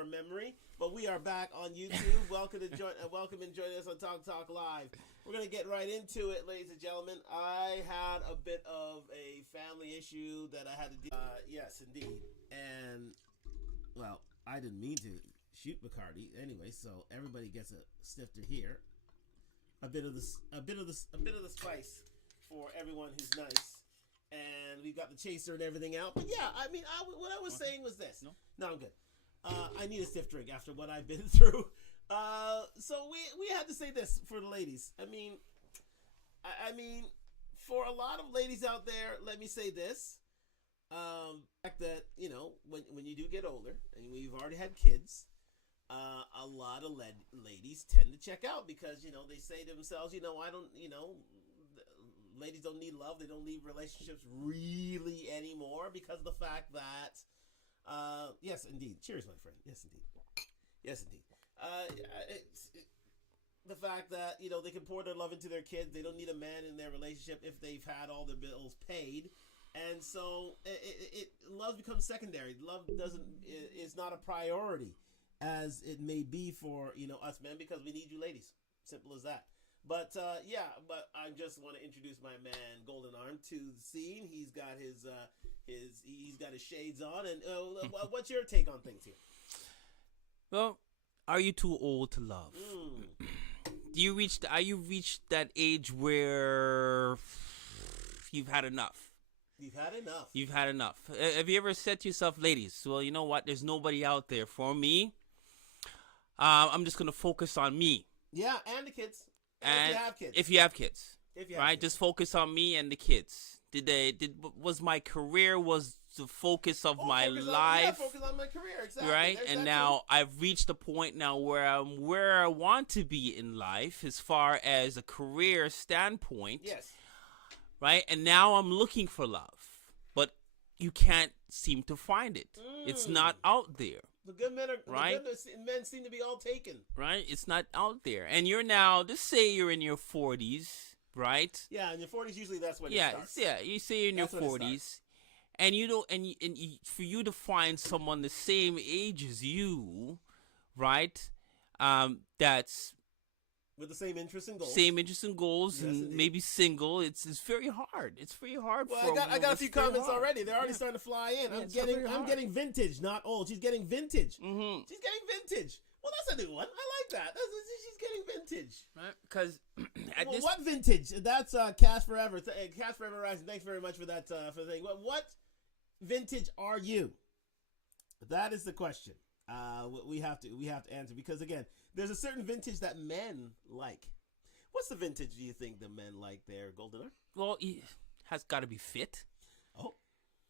your memory. But we are back on YouTube. Welcome and join us on Talk Live. We're gonna get right into it, ladies and gentlemen. I had a bit of a family issue that I had to deal. Yes, indeed, and well, I didn't mean to shoot Bacardi anyway. So everybody gets a snifter here. A bit of the spice for everyone who's nice. And we got the chaser and everything out. But yeah, I mean, what I was saying was this. No, I'm good. I need a stiff drink after what I've been through. So we had to say this for the ladies. I mean, for a lot of ladies out there, let me say this. Fact that, when you do get older and you've already had kids, a lot of ladies tend to check out because, they say to themselves, ladies don't need love. They don't need relationships really anymore because of the fact that, yes, indeed. Cheers, my friend. Yes, indeed. Yes, indeed. The fact that, they can pour their love into their kids. They don't need a man in their relationship if they've had all their bills paid. And so love becomes secondary. Love is not a priority as it may be for, us men because we need you ladies. Simple as that. But but I just want to introduce my man Golden Arm to the scene. He's got his shades on, and what's your take on things here? Well, are you too old to love? Are you reached that age where you've had enough? You've had enough. Have you ever said to yourself, ladies, well, you know what? There's nobody out there for me. I'm just gonna focus on me. Yeah, and the kids. And if you have kids, right? Just focus on me and the kids. Was my career was the focus of my life? Focus on my career, exactly. Right, and now I've reached a point now where I'm where I want to be in life as far as a career standpoint. Yes. Right, and now I'm looking for love, but you can't seem to find it. It's not out there. The good men right? The good men seem to be all taken. Right? It's not out there. And you're now, just say you're in your 40s, right? Yeah, in your 40s, usually that's when it starts. Yeah, you say you're in your 40s. And for you to find someone the same age as you, right? That's with the same interests and goals. Yes, and indeed. Maybe single. It's very hard. It's very hard. Well, I got a few comments already. They're already starting to fly in. I'm getting vintage, not old. She's getting vintage. Mm-hmm. She's getting vintage. Well, that's a new one. I like that. She's getting vintage. Right? Because what vintage? That's Cash Forever. Cash Forever Rising. Thanks very much for that for the thing. What vintage are you? That is the question. We have to answer because again, there's a certain vintage that men like. What's the vintage do you think the men like there, Golden Arm? Well, it has got to be fit. Oh,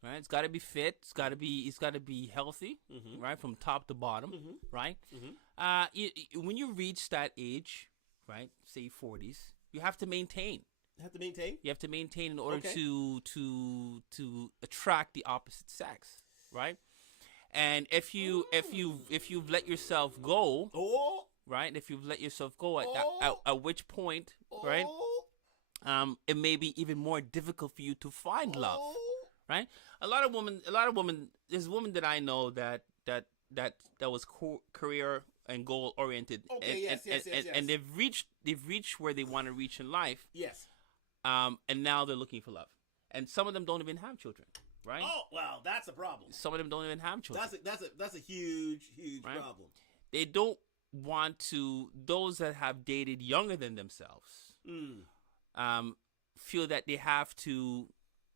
right. It's got to be fit. It's got to be healthy. Mm-hmm. Right, from top to bottom. Mm-hmm. Right. Mm-hmm. When you reach that age, right, say 40s, you have to maintain. You have to maintain in order to attract the opposite sex. Right. And if you've let yourself go, right? If you've let yourself go at which point, right? It may be even more difficult for you to find love, right? A lot of women. There's a woman that I know that was career and goal oriented. Okay, yes. And they've reached where they want to reach in life. Yes. And now they're looking for love, and some of them don't even have children. Right? Oh, well, that's a problem. Some of them don't even have children. That's a huge right? problem. They don't want to. Those that have dated younger than themselves, feel that they have to,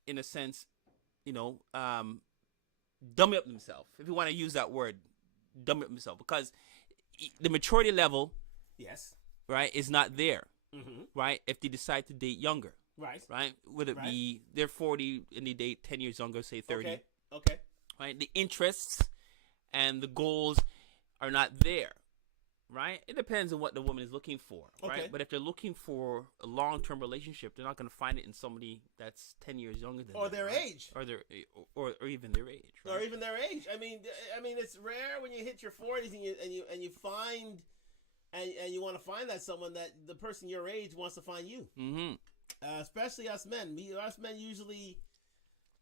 in a sense, dumb up themselves. If you want to use that word, dumb up themselves, because the maturity level, yes, right, is not there. Mm-hmm. Right? If they decide to date younger. Right? Would it be they're 40 and they date 10 years younger, say 30. Okay. Right? The interests and the goals are not there. Right? It depends on what the woman is looking for. Right? Okay. But if they're looking for a long-term relationship, they're not going to find it in somebody that's 10 years younger than them. Or their age. Or even their age. Right? Or even their age. I mean, it's rare when you hit your 40s and you find and you want to find that someone that the person your age wants to find you. Mm-hmm. Especially us men. Us men usually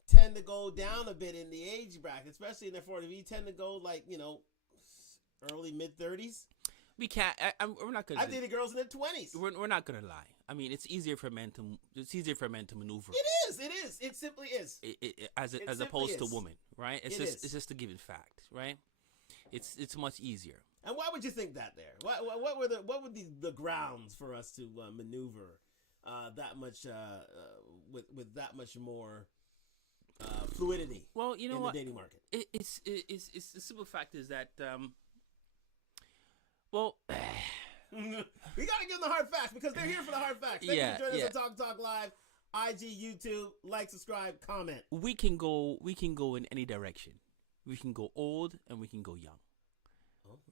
tend to go down a bit in the age bracket, especially in their 40s. We tend to go early mid 30s. We can't. We're not gonna. I've dated girls in their 20s. We're not gonna lie. I mean, it's easier for men to maneuver. It is. It is. It simply is. As opposed to women, right? It's just a given fact, right? It's much easier. And why would you think that there? What were the grounds for us to maneuver that much with that much more fluidity? Well, you know in what? The dating market. It's the simple fact is that well. We gotta give them the hard facts because they're here for the hard facts. Thank you for joining us on Talk Live, IG, YouTube. Like, subscribe, comment. We can go in any direction. We can go old and we can go young,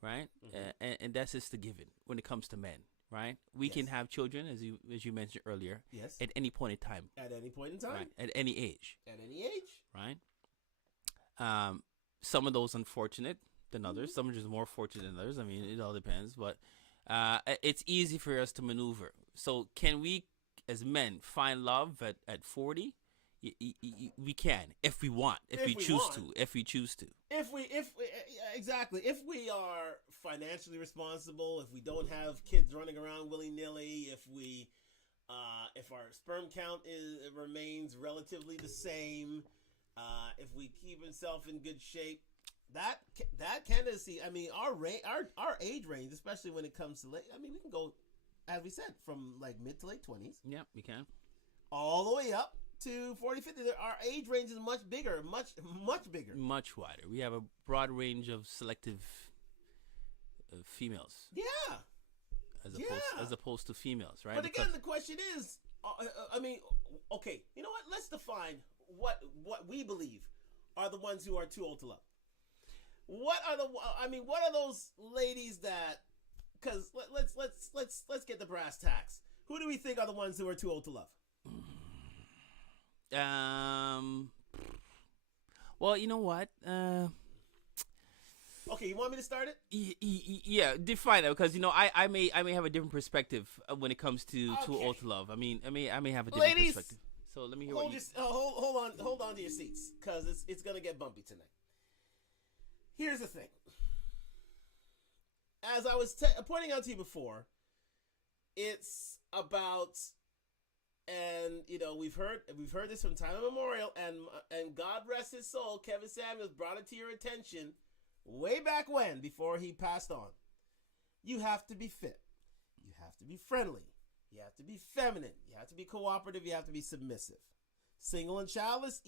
right? Mm-hmm. And that's just the given when it comes to men, right? We can have children, as you mentioned earlier, at any point in time. At any point in time. Right? At any age. At any age. Right. Some of those unfortunate than others. Some are just more fortunate than others. I mean, it all depends, but. It's easy for us to maneuver. So can we, as men, find love at 40? We can, if we want, if we choose to. If we exactly. If we are financially responsible, if we don't have kids running around willy-nilly, if our sperm count remains relatively the same, if we keep himself in good shape. That candidacy, I mean, our age range, especially when it comes to we can go, as we said, from like mid to late 20s. Yeah, we can. All the way up to 40, 50. Our age range is much bigger, much bigger. Much wider. We have a broad range of selective females. Yeah. As opposed to females, right? But again, the question is, okay, you know what? Let's define what we believe are the ones who are too old to love. What are those ladies that? Because let's get the brass tacks. Who do we think are the ones who are too old to love? Well, you know what? Okay, you want me to start it? Yeah, define it because I may have a different perspective when it comes to too old to love. I may have a different perspective. So let me hear hold on to your seats because it's gonna get bumpy tonight. Here's the thing. As I was pointing out to you before, it's about, and we've heard this from time immemorial, and God rest his soul, Kevin Samuels brought it to your attention way back when, before he passed on. You have to be fit. You have to be friendly. You have to be feminine. You have to be cooperative. You have to be submissive. Single and childless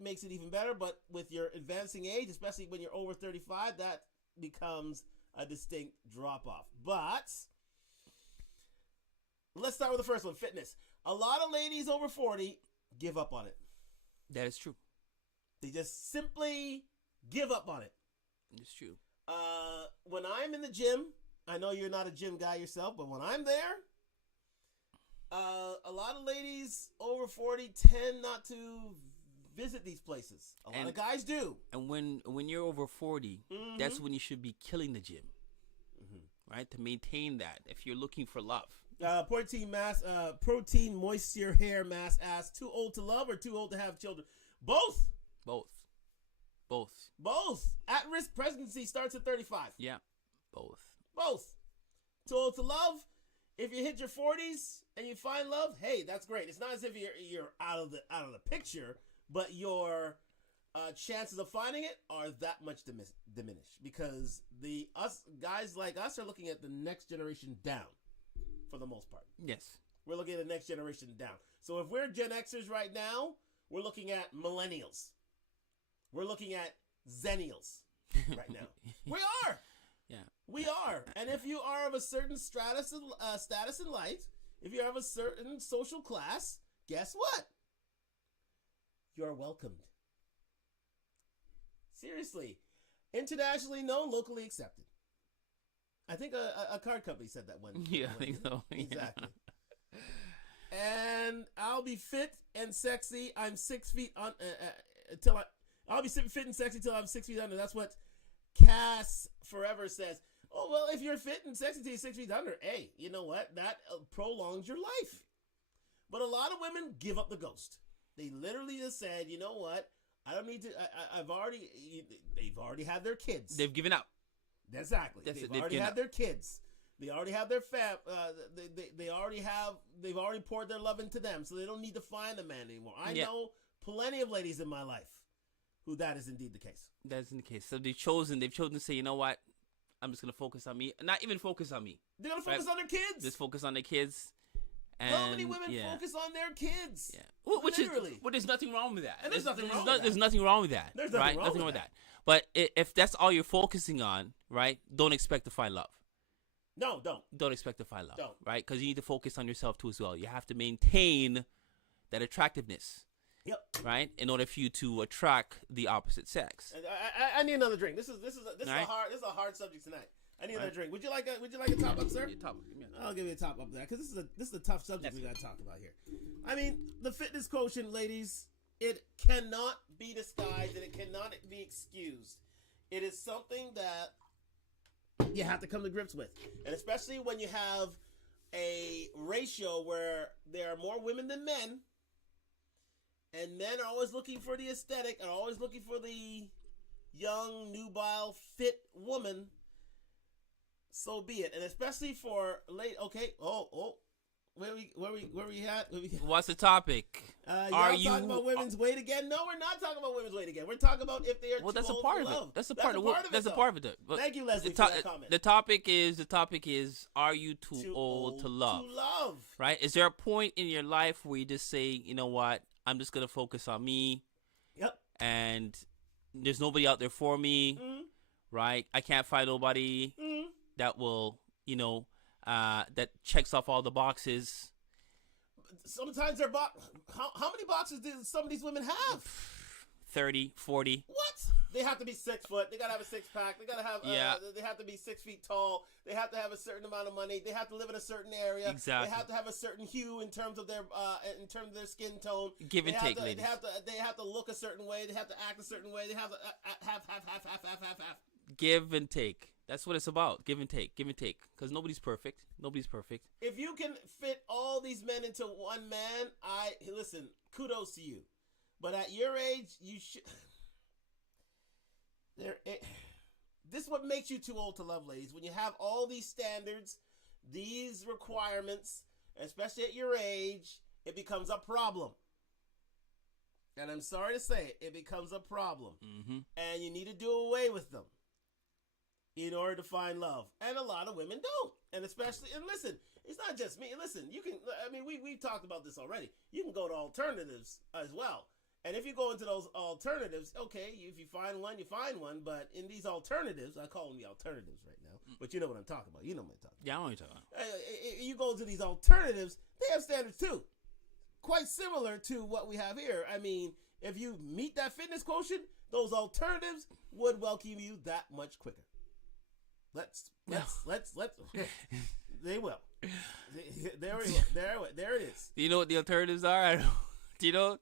makes it even better, but with your advancing age, especially when you're over 35, that becomes a distinct drop-off. But let's start with the first one, fitness. A lot of ladies over 40 give up on it. That is true. They just simply give up on it. It's true. When I'm in the gym, I know you're not a gym guy yourself, but when I'm there, a lot of ladies over 40 tend not to visit these places. A lot of guys do. And when you're over 40, that's when you should be killing the gym, right? To maintain that, if you're looking for love. Protein moisture hair mass asks, too old to love or too old to have children? Both. At-risk pregnancy starts at 35. Yeah, both. Too old to love. If you hit your 40s and you find love, hey, that's great. It's not as if you're out of the picture, but your chances of finding it are that much diminished because guys like us are looking at the next generation down for the most part. Yes. We're looking at the next generation down. So if we're Gen Xers right now, we're looking at millennials. We're looking at zennials right now. We are. Yeah. We are. And if you are of a certain status in life, if you have a certain social class, guess what? You're welcomed. Seriously. Internationally known, locally accepted. I think a card company said that one. Yeah, I think so. Exactly. And I'll be fit and sexy. I'm 6 feet I'll be fit and sexy till I'm 6 feet under. That's what Cass Forever says. Oh, well, if you're fit and sexy till you're 6 feet under, hey, you know what? That prolongs your life. But a lot of women give up the ghost. They literally just said, you know what? I don't need to. They've already had their kids. They've given up. Exactly. They've already had their kids. They already have their they've already poured their love into them, so they don't need to find a man anymore. I know plenty of ladies in my life who that is indeed the case. That is the case. So they've chosen to say, you know what? I'm just going to focus on me. Not even focus on me. They're going to focus on their kids. Just focus on their kids. And, how many women focus on their kids? Yeah. Well, there's nothing wrong with that. And there's nothing wrong with that. There's nothing wrong with that. There's nothing wrong with that. But if that's all you're focusing on, right, don't expect to find love. No, don't. Don't expect to find love. Don't. Right? Because you need to focus on yourself too as well. You have to maintain that attractiveness. Yep. Right? In order for you to attract the opposite sex. I need another drink. This is a hard subject tonight. I need another drink. Would you like a top up, sir? I'll give you a top up there because this is a tough subject we got to talk about here. I mean, the fitness quotient, ladies, it cannot be disguised and it cannot be excused. It is something that you have to come to grips with, and especially when you have a ratio where there are more women than men, and men are always looking for the aesthetic and always looking for the young, nubile, fit woman. So be it, and especially for late. Okay. Where we at? What's the topic? Are you talking about women's weight again? No, we're not talking about women's weight again. We're talking about if they are. Well, that's a part of it. That's a part of it. But thank you, Leslie, for that comment. The topic is: are you too old to love? Right? Is there a point in your life where you just say, you know what, I'm just gonna focus on me? Yep. And there's nobody out there for me. Right? I can't find nobody that will, that checks off all the boxes. Sometimes they're how many boxes do some of these women have? 30, 40. What? They have to be 6 foot. They gotta have a 6-pack. They gotta have. They have to be 6 feet tall. They have to have a certain amount of money. They have to live in a certain area. Exactly. They have to have a certain hue in terms of their skin tone. Give and take, ladies. They have to look a certain way. They have to act a certain way. They have to half. Give and take. That's what it's about. Give and take. Give and take. Because nobody's perfect. Nobody's perfect. If you can fit all these men into one man, listen, kudos to you. But at your age, you should. This is what makes you too old to love, ladies. When you have all these standards, these requirements, especially at your age, it becomes a problem. And I'm sorry to say it becomes a problem. Mm-hmm. And you need to do away with them in order to find love. And a lot of women don't. And listen, it's not just me. Listen, we've talked about this already. You can go to alternatives as well. And if you go into those alternatives, okay, if you find one, you find one. But in these alternatives, I call them the alternatives right now. But you know what I'm talking about. You know what I'm talking about. Yeah, I know what you're talking about. You go into these alternatives, they have standards too. Quite similar to what we have here. I mean, if you meet that fitness quotient, those alternatives would welcome you that much quicker. Let's. They will. There it is. Do you know what the alternatives are? I don't. Do you know?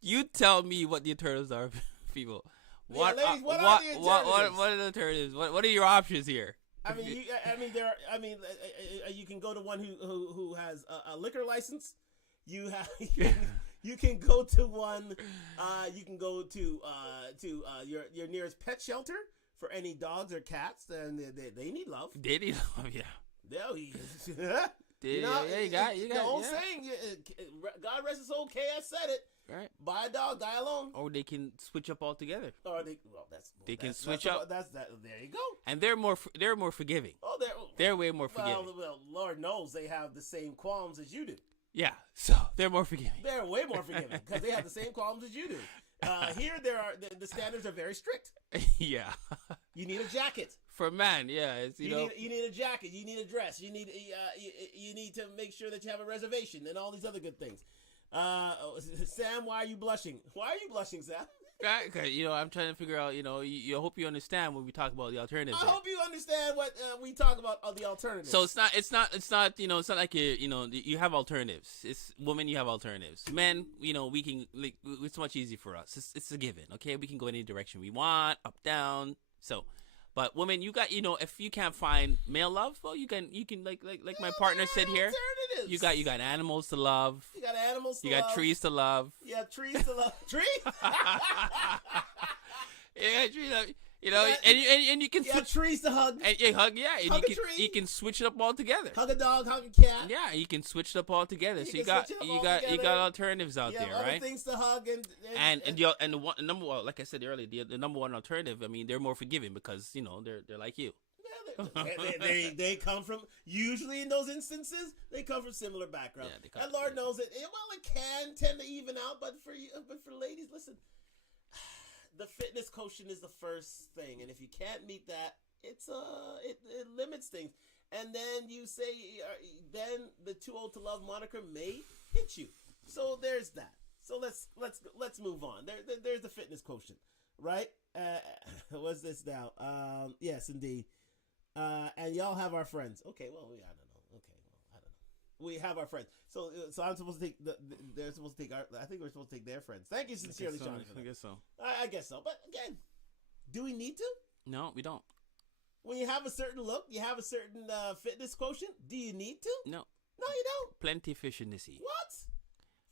You tell me what the alternatives are, people. What are the alternatives? What are the alternatives? What are your options here? You can go to one who has a liquor license. You can go to one. You can go to your nearest pet shelter for any dogs or cats. And they need love. They need love. Yeah. You got the old saying. God rest his soul. KS said it. Right. Buy a dog, die alone. Or they can switch up altogether. They can switch up. There you go. And they're more forgiving. They're way more forgiving. Well, Lord knows they have the same qualms as you do. Yeah, so they're more forgiving. They're way more forgiving because they have the same qualms as you do. Here, the standards are very strict. Yeah. You need a jacket. For men, yeah. You need a jacket. You need a dress. You need to make sure that you have a reservation and all these other good things. Sam, why are you blushing? Why are you blushing, Sam? Okay, I'm trying to figure out. You hope you understand when we talk about the alternatives. I hope you understand what we talk about the alternatives. So it's not. It's not like you have alternatives. It's women. You have alternatives. Men, we can. It's much easier for us. It's a given. Okay, we can go any direction we want, up, down. So. But women, you got if you can't find male love, well, you can like my partner said here. You got animals to love. You got animals. You got trees to love. You have trees to love. Trees. Yeah, trees. You know, and you can switch trees to hug. And you hug, yeah. And hug you can switch it up all together. Hug a dog, hug a cat. Yeah, you can switch it up all together. So you got alternatives out there, right? Other things to hug and the number one, like I said earlier, the number one alternative. I mean, they're more forgiving because they're like you. Yeah, they come from, usually in those instances, they come from similar backgrounds. Yeah, and Lord knows it. Well, it can tend to even out, but for ladies, listen. The fitness quotient is the first thing, and if you can't meet that, it limits things. And then you say, then the too old to love moniker may hit you. So there's that. So let's move on. There's the fitness quotient, right? What's this now? Yes, indeed. And y'all have our friends. Okay, well, I don't know. Okay, well, I don't know. We have our friends. So I'm supposed to take they're supposed to take I think we're supposed to take their friends. Thank you sincerely, Johnny. I guess so. I guess so. But again, do we need to? No, we don't. When you have a certain look, you have a certain fitness quotient. Do you need to? No. No, you don't. Plenty fish in the sea. What?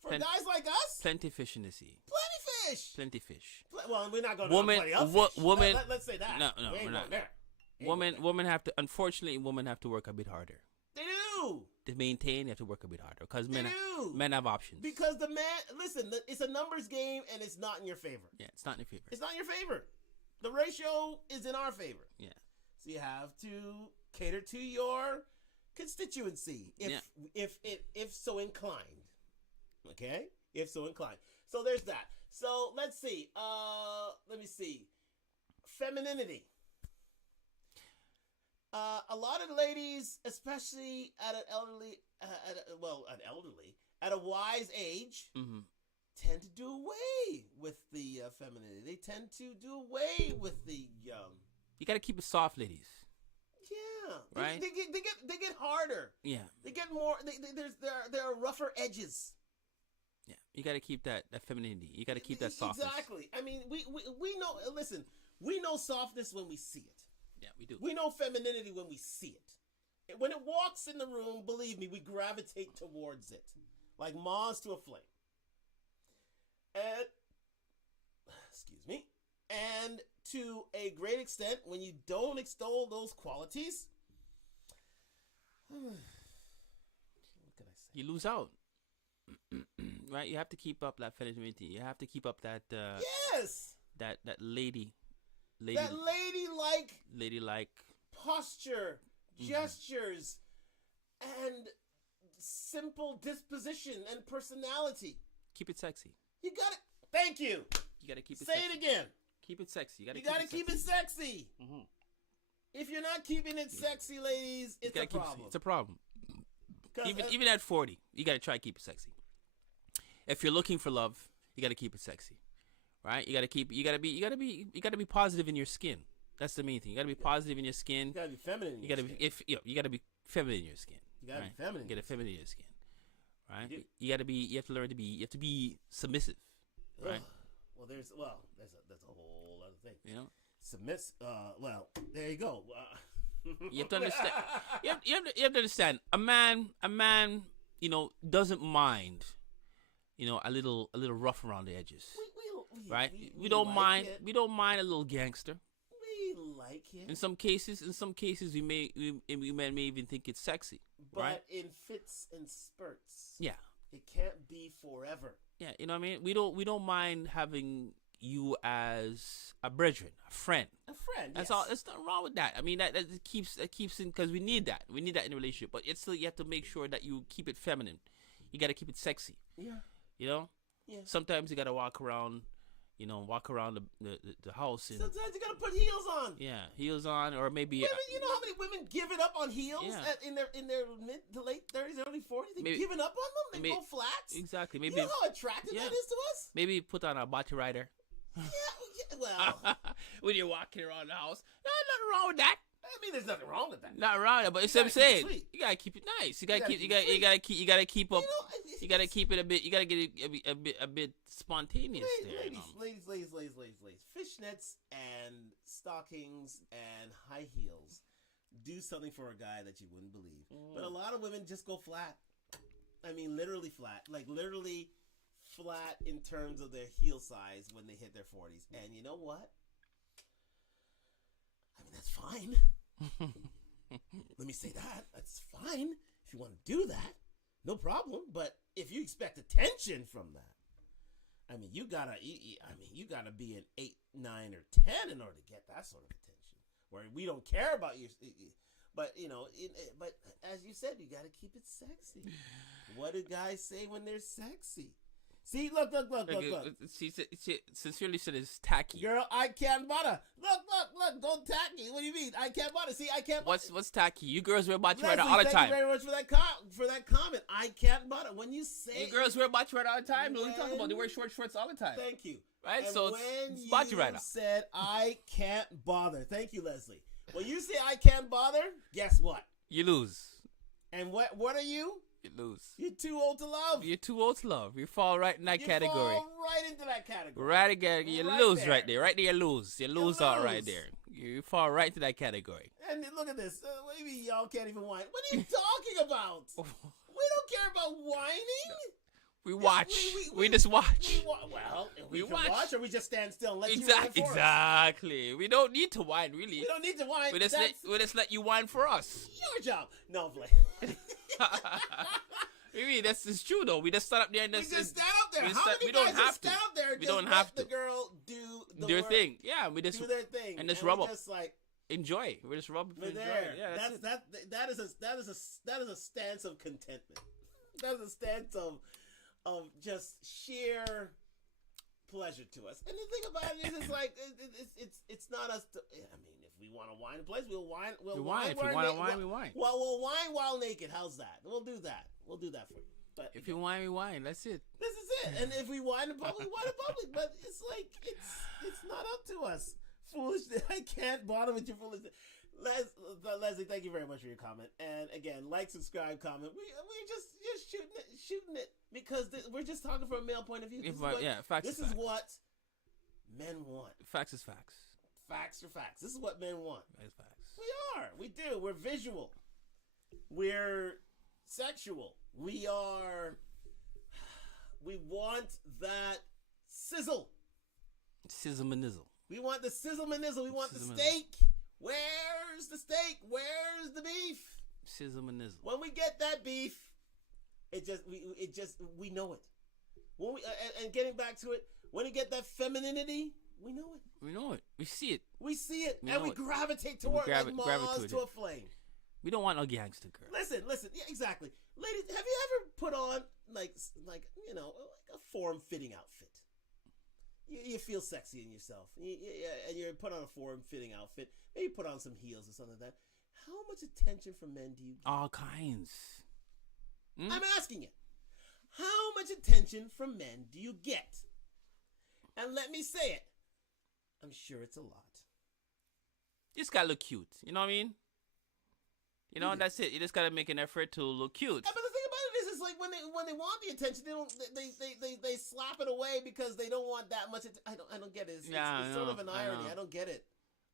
For guys like us? Plenty fish in the sea. Plenty fish. Plenty fish. Well, we're not going to plenty of fish. Woman. Let's say that. No, we're not. Women have to. Unfortunately, women have to work a bit harder. They do. To maintain, you have to work a bit harder because men have options. Because the man, listen, it's a numbers game and it's not in your favor. Yeah, it's not in your favor. It's not in your favor. The ratio is in our favor. Yeah. So you have to cater to your constituency, if so inclined. Okay, if so inclined. So there's that. So let's see. Let me see. Femininity. A lot of ladies, especially at an elderly, at a wise age, tend to do away with the femininity. They tend to do away with the young. You got to keep it soft, ladies. Yeah, right. They get harder. Yeah, they get more. There are rougher edges. Yeah, you got to keep that femininity. You got to keep that softness. Exactly. I mean, we know. Listen, we know softness when we see it. Yeah, we do. We know femininity when we see it. When it walks in the room, believe me, we gravitate towards it. Like moths to a flame. And, excuse me. And to a great extent, when you don't extol those qualities, what can I say? You lose out. Right? You have to keep up that femininity. You have to keep up that, yes! That lady. That ladylike posture, gestures, and simple disposition and personality. Keep it sexy. You got it. Thank you. You got to keep it. Say sexy. it again. Keep it sexy. You got to keep it sexy. Mm-hmm. If you're not keeping it sexy, ladies, it's a problem. It's a problem. Even at 40, you got to try to keep it sexy. If you're looking for love, you got to keep it sexy. Right, you gotta be positive in your skin. That's the main thing. You gotta be positive in your skin. You gotta be feminine. You gotta be feminine in your skin. You gotta be feminine. You gotta be feminine in your skin. Right. You have to learn to be. You have to be submissive. Right. Well, there's a whole other thing. You know. Well, there you go. You have to understand. You have to understand. A man, doesn't mind. A little rough around the edges. Right? We don't mind. We don't mind a little gangster. We like it. In some cases, we may even think it's sexy. But right? in fits and spurts. Yeah. It can't be forever. Yeah, you know what I mean? We don't mind having you as a brethren, a friend. A friend. That's all. There's nothing wrong with that. I mean, that keeps in, because we need that. We need that in a relationship. But it's still, you have to make sure that you keep it feminine. You got to keep it sexy. Yeah. You know. Yeah. Sometimes you got to walk around the house. And sometimes you gotta put heels on. Yeah, heels on, or maybe. Women, you know how many women give it up on heels in their mid to late 30s, early 40s? They giving up on them. They go flats. Exactly. Maybe. You know how attractive that is to us. Maybe put on a body rider. Yeah. Well, when you're walking around the house, nothing wrong with that. I mean, there's nothing wrong with that. Not wrong, but it's what I'm saying. You gotta keep it nice. You gotta keep up. You gotta keep it a bit. You gotta get it a bit spontaneous. Ladies. Fishnets and stockings and high heels do something for a guy that you wouldn't believe. But a lot of women just go flat. I mean, literally flat. Like literally flat in terms of their heel size when they hit their 40s. And you know what? that's fine. Let me say that. That's fine. If you want to do that, no problem. But if you expect attention from that, I mean, you gotta be an 8, 9, or 10 in order to get that sort of attention. Where we don't care about you, but but as you said, you gotta keep it sexy. What do guys say when they're sexy? See, look. She sincerely said it's tacky. Girl, I can't bother. Look, don't tacky. What do you mean? I can't bother. See, I can't bother. What's tacky? You girls wear bocce right all the time. Thank you very much for that comment. I can't bother. When you say... You girls wear bocce right all the time. What are you talking about? They wear shorts all the time. Thank you. Right? And so it's bocce right now. Said, I can't bother. Thank you, Leslie. When you say I can't bother, guess what? You lose. And what are you? You lose. You're too old to love. You're too old to love. You fall right in that category. You fall right into that category. Right again. You lose there. Right there. Right there, you lose. You lose out right there. You fall right into that category. And look at this. What do you mean y'all can't even whine? What are you talking about? We don't care about whining. We watch. We just watch. We watch or we just stand still and let you whine for us. Exactly. We don't need to whine, really. We don't need to whine. We just let you whine for us. Your job. No, play. I mean, that's true though. We just stand up there and just stand up there. We don't have to. Stand up there. We don't have to. The girl do their thing. Yeah, we just do their thing and just rub up. Just like enjoy. We just rub up. We're there. Yeah, that is a stance of contentment. That is a stance of just sheer pleasure to us. And the thing about it is, it's like it's not us. I mean, if we want to whine in place, we'll whine. We'll whine. If we want to whine, we whine. Well, we'll whine while naked. How's that? We'll do that. We'll do that for you. But if you whine, we whine. That's it. This is it. And if we whine in public, we whine in public. But it's like it's not up to us. Foolishness. I can't bother with your foolishness. Leslie, thank you very much for your comment. And again, like, subscribe, comment. We're just shooting it because we're just talking from a male point of view. This is what men want. Facts is facts. Facts are facts. This is what men want. That's facts. We are. We do. We're visual. We're sexual. We want that sizzle. Sizzle-manizzle. We want the sizzle-manizzle. We want the steak. Where's the steak? Where's the beef? Sizzle-manizzle. When we get that beef, we know it. When we and getting back to it, when we get that femininity, we know it. We know it. We see it. We see it, and we gravitate toward like moths to a flame. We don't want no gangster girl. Listen. Yeah, exactly. Ladies, have you ever put on like a form-fitting outfit? You feel sexy in yourself, and you put on a form-fitting outfit. Maybe put on some heels or something like that. How much attention from men do you get? All kinds. I'm asking you. How much attention from men do you get? And let me say it. I'm sure it's a lot. You just gotta look cute. You know what I mean? You know, that's it. You just gotta make an effort to look cute. Yeah, but the thing about it is, it's like when they want the attention, they slap it away because they don't want that much. I don't get it. It's sort of an irony. I don't get it.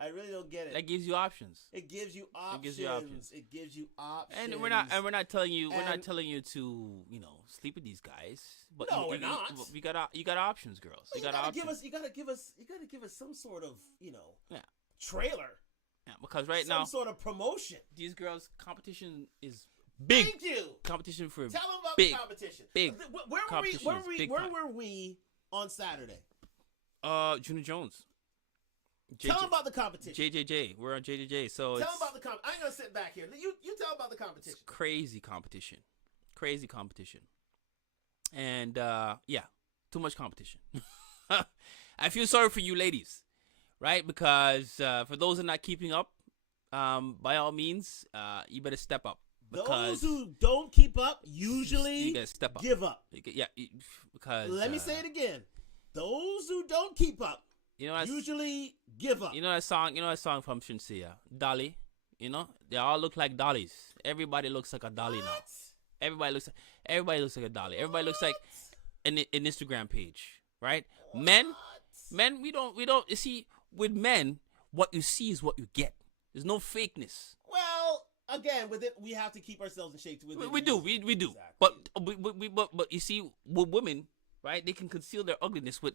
I really don't get it. That gives you options. It gives you options. And we're not telling you to sleep with these guys. But no, we're not. You got options, girls. Well, you gotta give us some sort of trailer. Yeah, because now some sort of promotion. These girls' competition is big. Thank you. Competition for tell them about big, the competition. Big. Where were we on Saturday? Junior Jones. Tell them about the competition. JJJ. We're on JJJ. So tell them about the competition. I ain't gonna sit back here. You tell them about the competition. It's crazy competition. And too much competition. I feel sorry for you ladies. Right, because for those who are not keeping up, by all means, you better step up. Those who don't keep up usually you gotta step up. Give up. Because let me say it again. Those who don't keep up usually give up. You know that song from Shinsia, Dolly. You know, they all look like dollies. Everybody looks like a dolly now. Everybody looks like a dolly. Everybody looks like an Instagram page, right? What? Men, we don't. You see. With men, what you see is what you get. There's no fakeness. Well, again, with it, we have to keep ourselves in shape. We do. Exactly. But you see, with women, right? They can conceal their ugliness with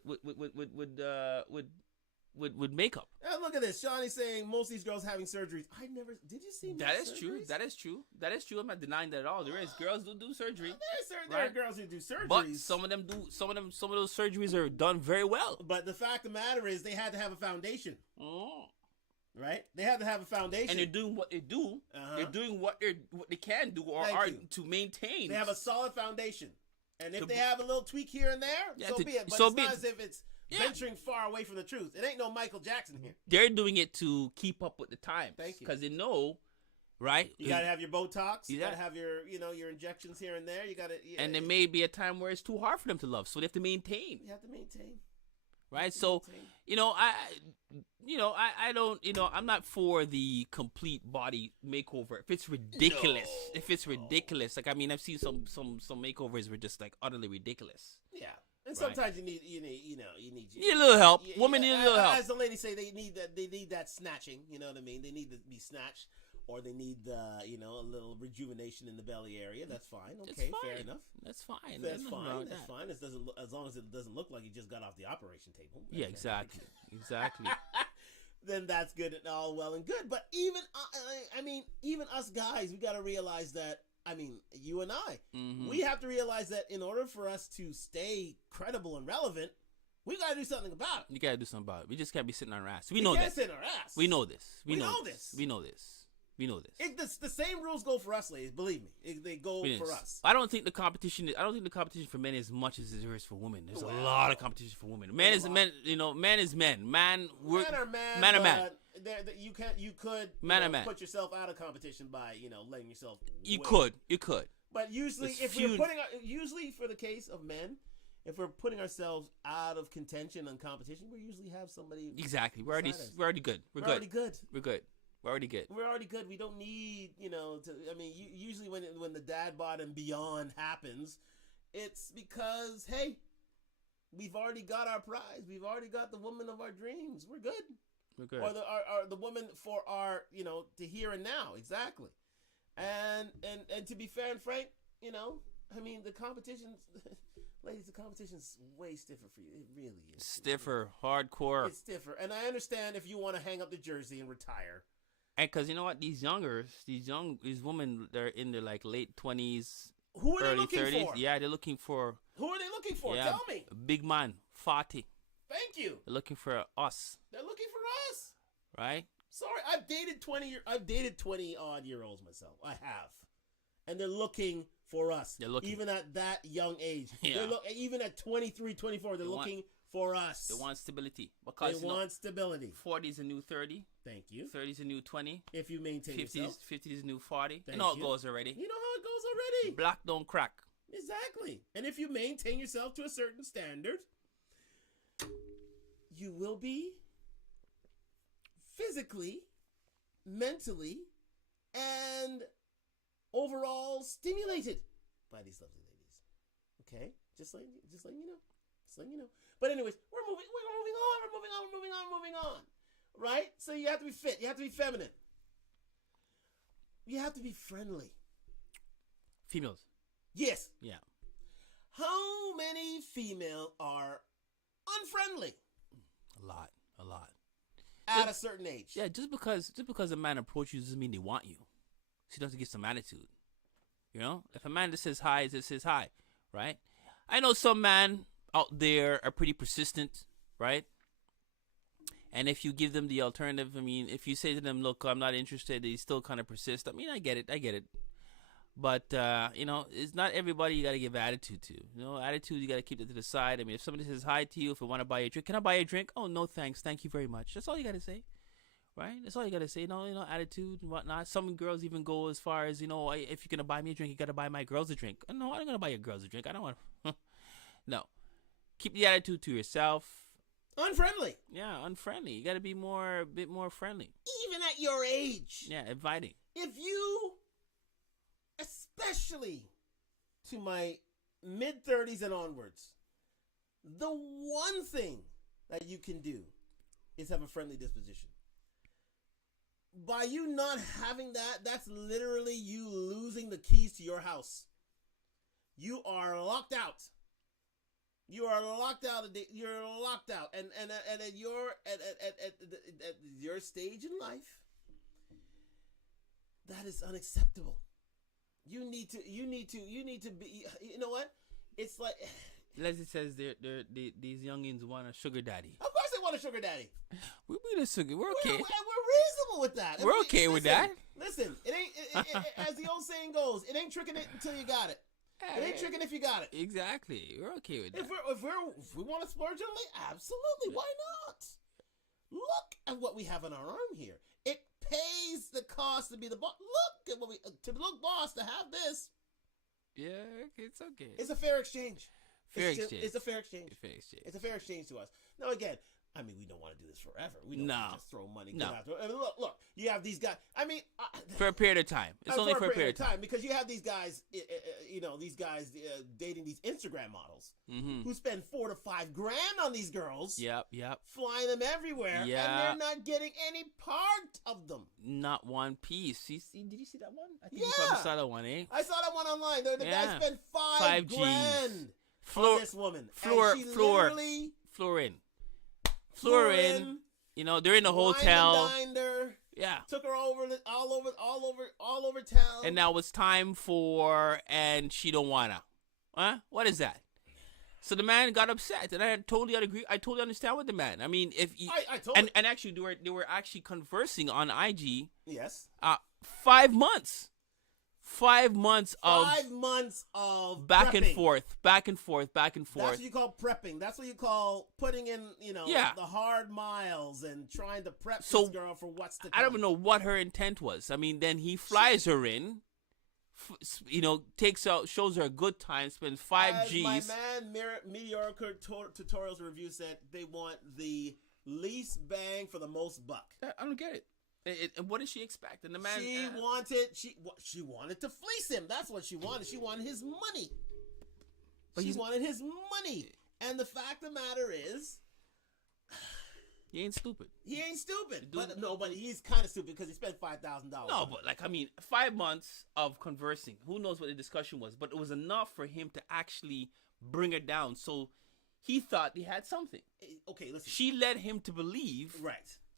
with makeup. Look at this. Shawnee's saying most of these girls having surgeries. I never. Did you see that? Is true. That is true. That is true. I'm not denying that at all. There is girls who do surgery. There are girls who do surgeries, but some of them do. Some of those surgeries are done very well. But the fact of the matter is, they had to have a foundation. Oh. Right? They have to have a foundation, and they're doing what they do. They're doing what they can do or are to maintain. They have a solid foundation, and if they have a little tweak here and there, so be it. But it's not as if it's venturing far away from the truth. It ain't no Michael Jackson here. They're doing it to keep up with the times. Thank you. Because they know, right? You gotta have your Botox. You gotta have your, your injections here and there. You gotta. And there may be a time where it's too hard for them to love, so they have to maintain. You have to maintain. Right, so I don't, I'm not for the complete body makeover. If it's ridiculous, like I've seen some makeovers were just like utterly ridiculous. Yeah, and sometimes you need a little help. Women need a little help. As the ladies say, they need that snatching. You know what I mean? They need to be snatched. Or they need a little rejuvenation in the belly area. That's fine. Okay, fair enough. That's fine. That's fine. That's fine. As long as it doesn't look like you just got off the operation table. Yeah, exactly. Then that's good and all well and good. But even us guys, we got to realize that. You and I, we have to realize that in order for us to stay credible and relevant, we got to do something about it. You got to do something about it. We just can't be sitting on our ass. We can't sit on our ass. We know this. We know this. We know this. The same rules go for us, ladies. Believe me, they go for us. I don't think the competition for men is as much as there is for women. There's a lot of competition for women. Man is men. Man is men. Man are man. You could put yourself out of competition by letting yourself. You could. But usually, usually for the case of men, if we're putting ourselves out of contention and competition, we usually have somebody. Exactly. We're already good. We're already good. We're already good. We don't need, usually when the dad bod and beyond happens, it's because, hey, we've already got our prize. We've already got the woman of our dreams. We're good. Or the woman for our, to here and now. Exactly. And to be fair and frank, the competition's, ladies, the competition's way stiffer for you. It really is. Stiffer, hardcore. It's stiffer. And I understand if you want to hang up the jersey and retire. And because you know what, these women, they're in their like late 20s, who are early they looking 30s. for? Yeah, they're looking for. Who are they looking for? Yeah, Tell me. A big man, 40. Thank you. They're looking for us. They're looking for us. Right? Sorry, I've dated 20-odd-year-olds myself. I have, and they're looking for us. They're looking, even at that young age. Yeah. Even at 23, 24, they're looking for us. They want stability. Because they want stability. 40 is a new 30. Thank you. 30 is a new 20. If you maintain yourself. 50 is a new 40. Thank you know how you. it goes already. You know how it goes already. Black don't crack. Exactly. And if you maintain yourself to a certain standard, you will be physically, mentally, and overall stimulated by these lovely ladies. Okay? Just letting you know. But anyways, we're moving on. Right? So you have to be fit. You have to be feminine. You have to be friendly. Females. Yes. Yeah. How many female are unfriendly? A lot. At a certain age. Yeah, just because a man approaches you doesn't mean they want you. She doesn't get some attitude. If a man just says hi, just says hi, right? I know some men out there are pretty persistent, right? And if you give them the alternative, if you say to them, look, I'm not interested, they still kind of persist. I get it. But, it's not everybody you got to give attitude to. Attitude, you got to keep it to the side. If somebody says hi to you, if I want to buy you a drink, can I buy you a drink? Oh, no, thanks. Thank you very much. That's all you got to say, right? That's all you got to say. Attitude and whatnot. Some girls even go as far as, if you're going to buy me a drink, you got to buy my girls a drink. No, I'm not going to buy your girls a drink. I don't want to. No. Keep the attitude to yourself. Unfriendly. Yeah, unfriendly. You got to be a bit more friendly. Even at your age. Yeah, inviting. If you... especially to my mid-30s and onwards, the one thing that you can do is have a friendly disposition. By you not having that, that's literally you losing the keys to your house. You are locked out. You are locked out. You're locked out, and at your stage in life, that is unacceptable. You need to be. You know what? It's like Leslie says these youngins want a sugar daddy. Of course they want a sugar daddy. We need a sugar. We're okay. We're reasonable with that. We're okay with that. Listen, it ain't. As the old saying goes, it ain't tricking it until you got it. It ain't tricking if you got it. Exactly. We're okay with that. If we want to splurge on it, absolutely. Why not? Look at what we have on our arm here. It pays the cost to be the boss. Look at what to look boss to have this. Yeah, it's okay. It's a fair exchange. It's a fair exchange. It's a fair exchange to us. Now again, I mean, we don't want to do this forever. We don't want to just throw money. No. I mean, look. You have these guys. I mean, for a period of time. It's only for a period of time because you have these guys. These guys dating these Instagram models who spend $4,000 to $5,000 on these girls. Yep. Flying them everywhere. Yeah. And they're not getting any part of them. Not one piece. Did you see that one? I think you probably saw that one, eh? I saw that one online. The guy spent $5,000 on this woman. Fluorine. You know, they're in the hotel. Dined her, yeah. Took her all over town. And now it's time and she don't wanna. Huh? What is that? So the man got upset, and I totally agree. I totally understand with the man. I mean, if he, and actually they were actually conversing on IG. Yes. 5 months. 5 months of back prepping. and forth. That's what you call prepping. That's what you call putting in, the hard miles and trying to prep this girl for what's to come. I don't even know what her intent was. I mean, then he flies her in, shows her a good time, spends 5 Gs. My man, Mediocre Tutorials Review said they want the least bang for the most buck. I don't get it. And what did she expect? And the man, she wanted to fleece him. That's what she wanted. She wanted his money. Wanted his money. And the fact of the matter is, he ain't stupid. But he's kind of stupid because he spent $5,000. No, but 5 months of conversing. Who knows what the discussion was? But it was enough for him to actually bring her down. So he thought he had something. Okay, listen. She led him to believe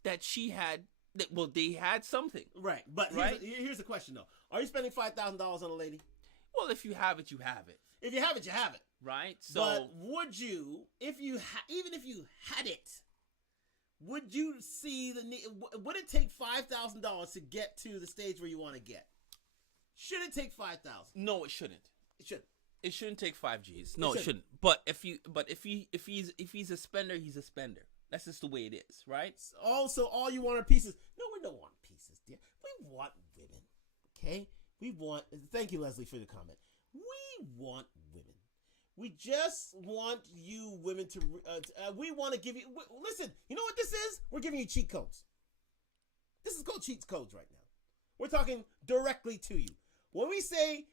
that she had. Well, they had something. Right. But here's the question, though. Are you spending $5,000 on a lady? Well, if you have it, you have it. If you have it, you have it. Right? So, but would you, even if you had it, would you see the need? Would it take $5,000 to get to the stage where you want to get? Should it take $5,000? No, it shouldn't. It shouldn't. It shouldn't take 5 Gs. No, it shouldn't. But if he's a spender, he's a spender. That's just the way it is, right? Also, all you want are pieces. No, we don't want pieces, dear. We want women, okay? Thank you, Leslie, for the comment. We want women. We just want you women to, we want to give you, listen, you know what this is? We're giving you cheat codes. This is called cheat codes right now. We're talking directly to you. When we say,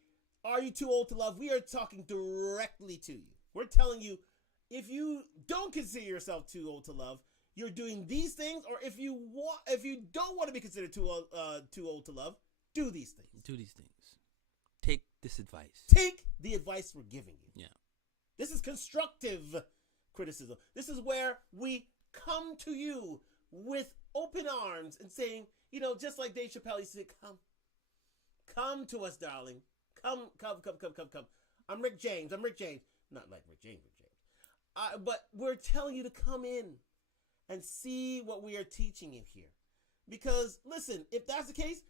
are you too old to love? We are talking directly to you. We're telling you, if you don't consider yourself too old to love, you're doing these things, or if you don't want to be considered too old to love, do these things. Take this advice. Take the advice we're giving you. Yeah. This is constructive criticism. This is where we come to you with open arms and saying, just like Dave Chappelle used to say, come to us, darling. Come. I'm Rick James. Not like Rick James. But we're telling you to come in and see what we are teaching you here. Because, listen, if that's the case,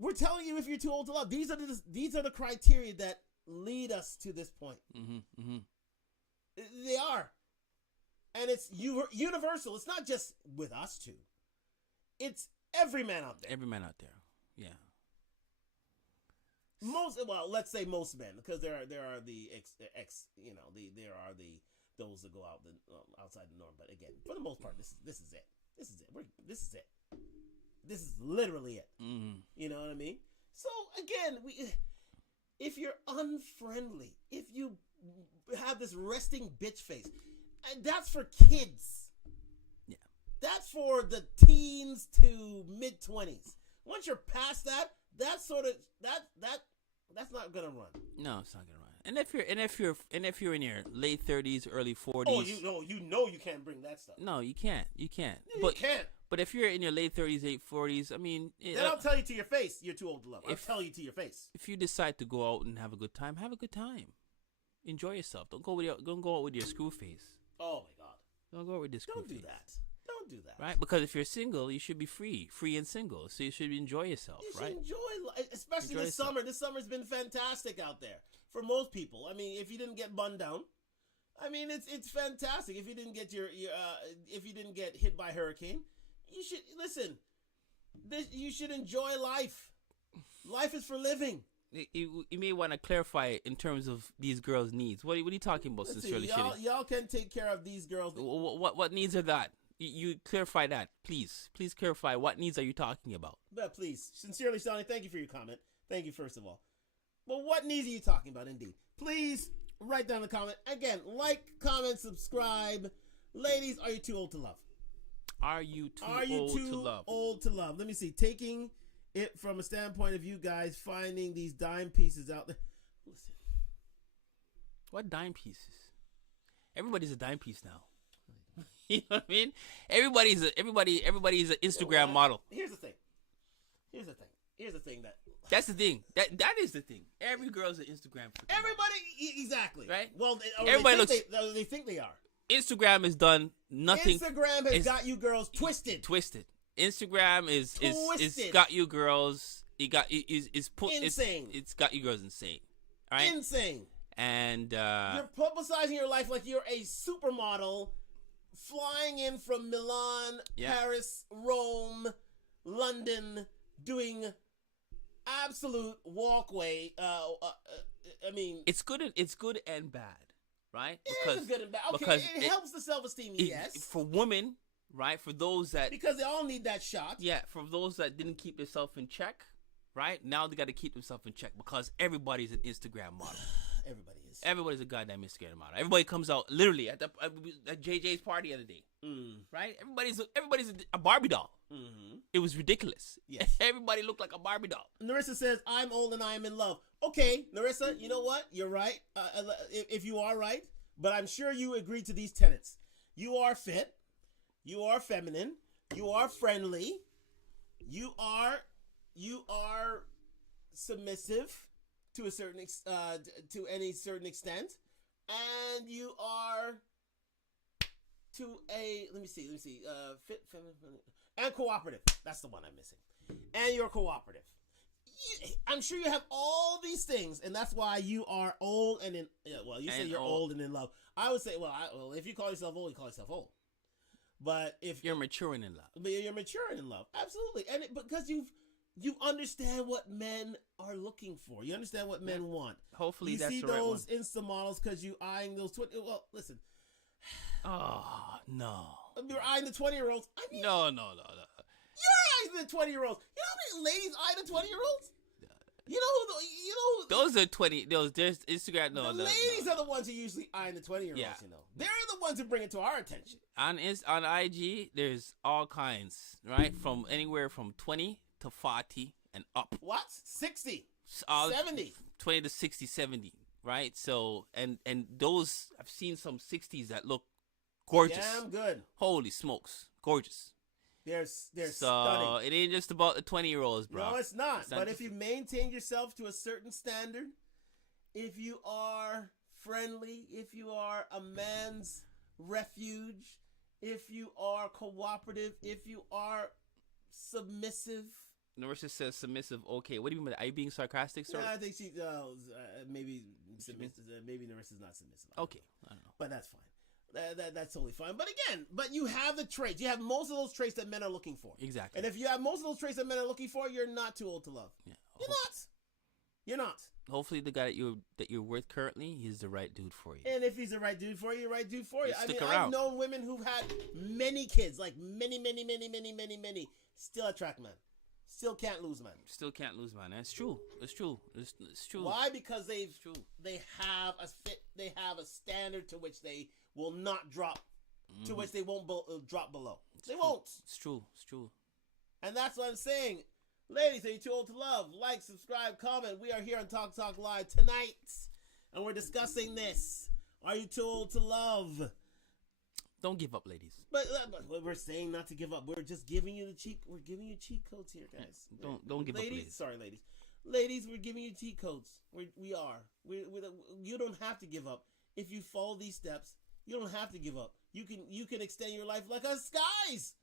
we're telling you if you're too old to love. These are the criteria that lead us to this point. They are. And it's universal. It's not just with us two. It's every man out there. Yeah. Let's say most men, because there are the those that go out outside the norm. But again, for the most part, this is it. This is it. This is literally it. Mm-hmm. You know what I mean? So again, if you're unfriendly, if you have this resting bitch face, and that's for kids. Yeah. That's for the teens to mid-20s. Once you're past that, that's not gonna run. No, it's not gonna run. And if you're in your late 30s, early 40s. Oh, you can't bring that stuff. No, you can't. You can't. Yeah, you can't. But if you're in your late 30s, late 40s, I mean, then I'll tell you to your face, you're too old to love. I'll tell you to your face. If you decide to go out and have a good time, have a good time. Enjoy yourself. Don't go out with your screw face. Oh my God. Don't go out with your screw face. Don't do that. Don't do that. Right? Because if you're single, you should be free and single. So you should enjoy yourself, right? You should enjoy life, especially this summer. This summer's been fantastic out there for most people. I mean, if you didn't get bunned down, I mean, it's fantastic. If you didn't get if you didn't get hit by a hurricane, you should listen. You should enjoy life. Life is for living. You may want to clarify it in terms of these girls' needs. What are you talking about, sincerely? Y'all can take care of these girls. What needs are that? You clarify that, please. Please clarify. What needs are you talking about? But please, sincerely, Sonny, thank you for your comment. Thank you, first of all. But what needs are you talking about, indeed? Please write down the comment. Again, like, comment, subscribe. Ladies, are you too old to love? Are you too old to love? Let me see. Taking it from a standpoint of you guys finding these dime pieces out there. Listen. What dime pieces? Everybody's a dime piece now. You know what I mean? Everybody's an Instagram model. Here's the thing. That's the thing. That is the thing. Every girl's an Instagram. Everybody, exactly. Right? Well, they think they are. Instagram has done nothing. Instagram has got you girls twisted. Instagram is got you girls. Insane. It's got you girls insane. All right? Insane. And you're publicizing your life like you're a supermodel flying in from Milan, Paris, Rome, London, doing absolute walkway. I mean, it's good and bad, right? Because good and bad. Okay, because it helps the self-esteem. Yes, for women, right? For those that because they all need that shot. Yeah, for those that didn't keep themselves in check, right? Now they got to keep themselves in check because everybody's an Instagram model. Everybody is. Everybody's a goddamn Instagram model. Everybody comes out literally at JJ's party the other day, right? Everybody's a Barbie doll. Mm-hmm. It was ridiculous. Yes, everybody looked like a Barbie doll. Narissa says, "I'm old and I am in love." Okay, Narissa, you know what? You're right. If you are right, but I'm sure you agree to these tenets. You are fit. You are feminine. You are friendly. You are submissive to a certain to any certain extent, and you are fit, feminine, and cooperative. That's the one I'm missing. And you're cooperative. I'm sure you have all these things, and that's why you are old and in. Well, you say you're old and in love. I would say, well, if you call yourself old, you call yourself old. But if you're maturing in love, you're maturing in love, absolutely, and because you understand what men are looking for, you understand what men want. Hopefully, you that's see the right those one. Insta models because you eyeing those 20. Well, listen. Oh no! You're eyeing the 20-year-olds. I mean, no. You're eyeing the 20-year-olds. You know how many ladies eye the 20-year-olds? You know who? Those are 20. There's Instagram. No, the ladies are the ones who usually eyeing the 20-year-olds. Yeah. You know, they're the ones who bring it to our attention. On IG, there's all kinds, right? From anywhere from 20 to 40 and up. What? 60, 70, 20 to 60, 70, right? So and those I've seen some 60s that look gorgeous. Damn good. Holy smokes, gorgeous. They're stunning. It ain't just about the 20-year-olds, bro. No, it's not. But if you maintain yourself to a certain standard, if you are friendly, if you are a man's refuge, if you are cooperative, if you are submissive. Narissa says submissive. Okay, what do you mean? Are you being sarcastic, sir? I think she maybe submissive. Maybe Narissa's not submissive. Okay, I don't know, but that's fine. That's totally fine. But again, you have the traits. You have most of those traits that men are looking for. Exactly. And if you have most of those traits that men are looking for, you're not too old to love. Yeah. You're not. Hopefully, the guy that you're with currently, he's the right dude for you. And if he's the right dude for you, right dude for you. Stick around. I've known women who've had many kids, like many, still attract men. Still can't lose man. It's true. It's true. Why? Because they have a standard to which they will not drop, to which they won't drop below. They won't. It's true. And that's what I'm saying. Ladies, are you too old to love? Like, subscribe, comment. We are here on Talk Live tonight. and we're discussing this. Are you too old to love? Don't give up, ladies. But we're saying not to give up. We're just giving you we're giving you cheat codes here, guys. Don't give up, ladies. Sorry, ladies. Ladies, we're giving you cheat codes. We are. You don't have to give up. If you follow these steps, you don't have to give up. You can extend your life like us guys.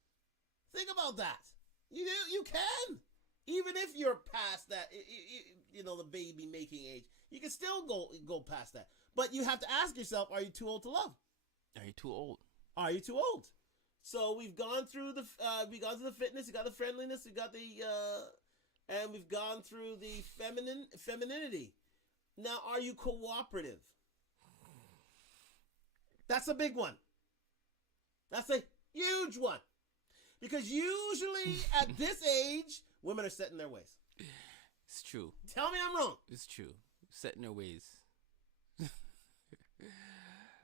Think about that. You can. Even if you're past that, the baby making age, you can still go past that. But you have to ask yourself, are you too old to love? Are you too old? Are you too old? So we've gone through the fitness, we got the friendliness, we got and we've gone through the femininity. Now, are you cooperative? That's a big one. That's a huge one. Because usually at this age, women are set in their ways. It's true. Tell me I'm wrong. It's true. Set in their ways.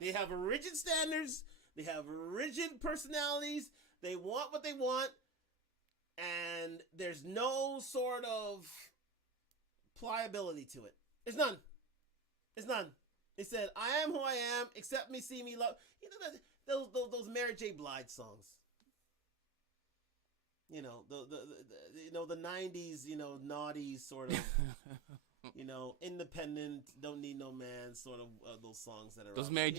They have rigid standards. They have rigid personalities. They want what they want. And there's no sort of pliability to it. There's none. There's none. They said, I am who I am. Accept me, see me, love. Those Mary J Blige songs. The 90s, naughty sort of, independent, don't need no man sort of those songs that are those Mary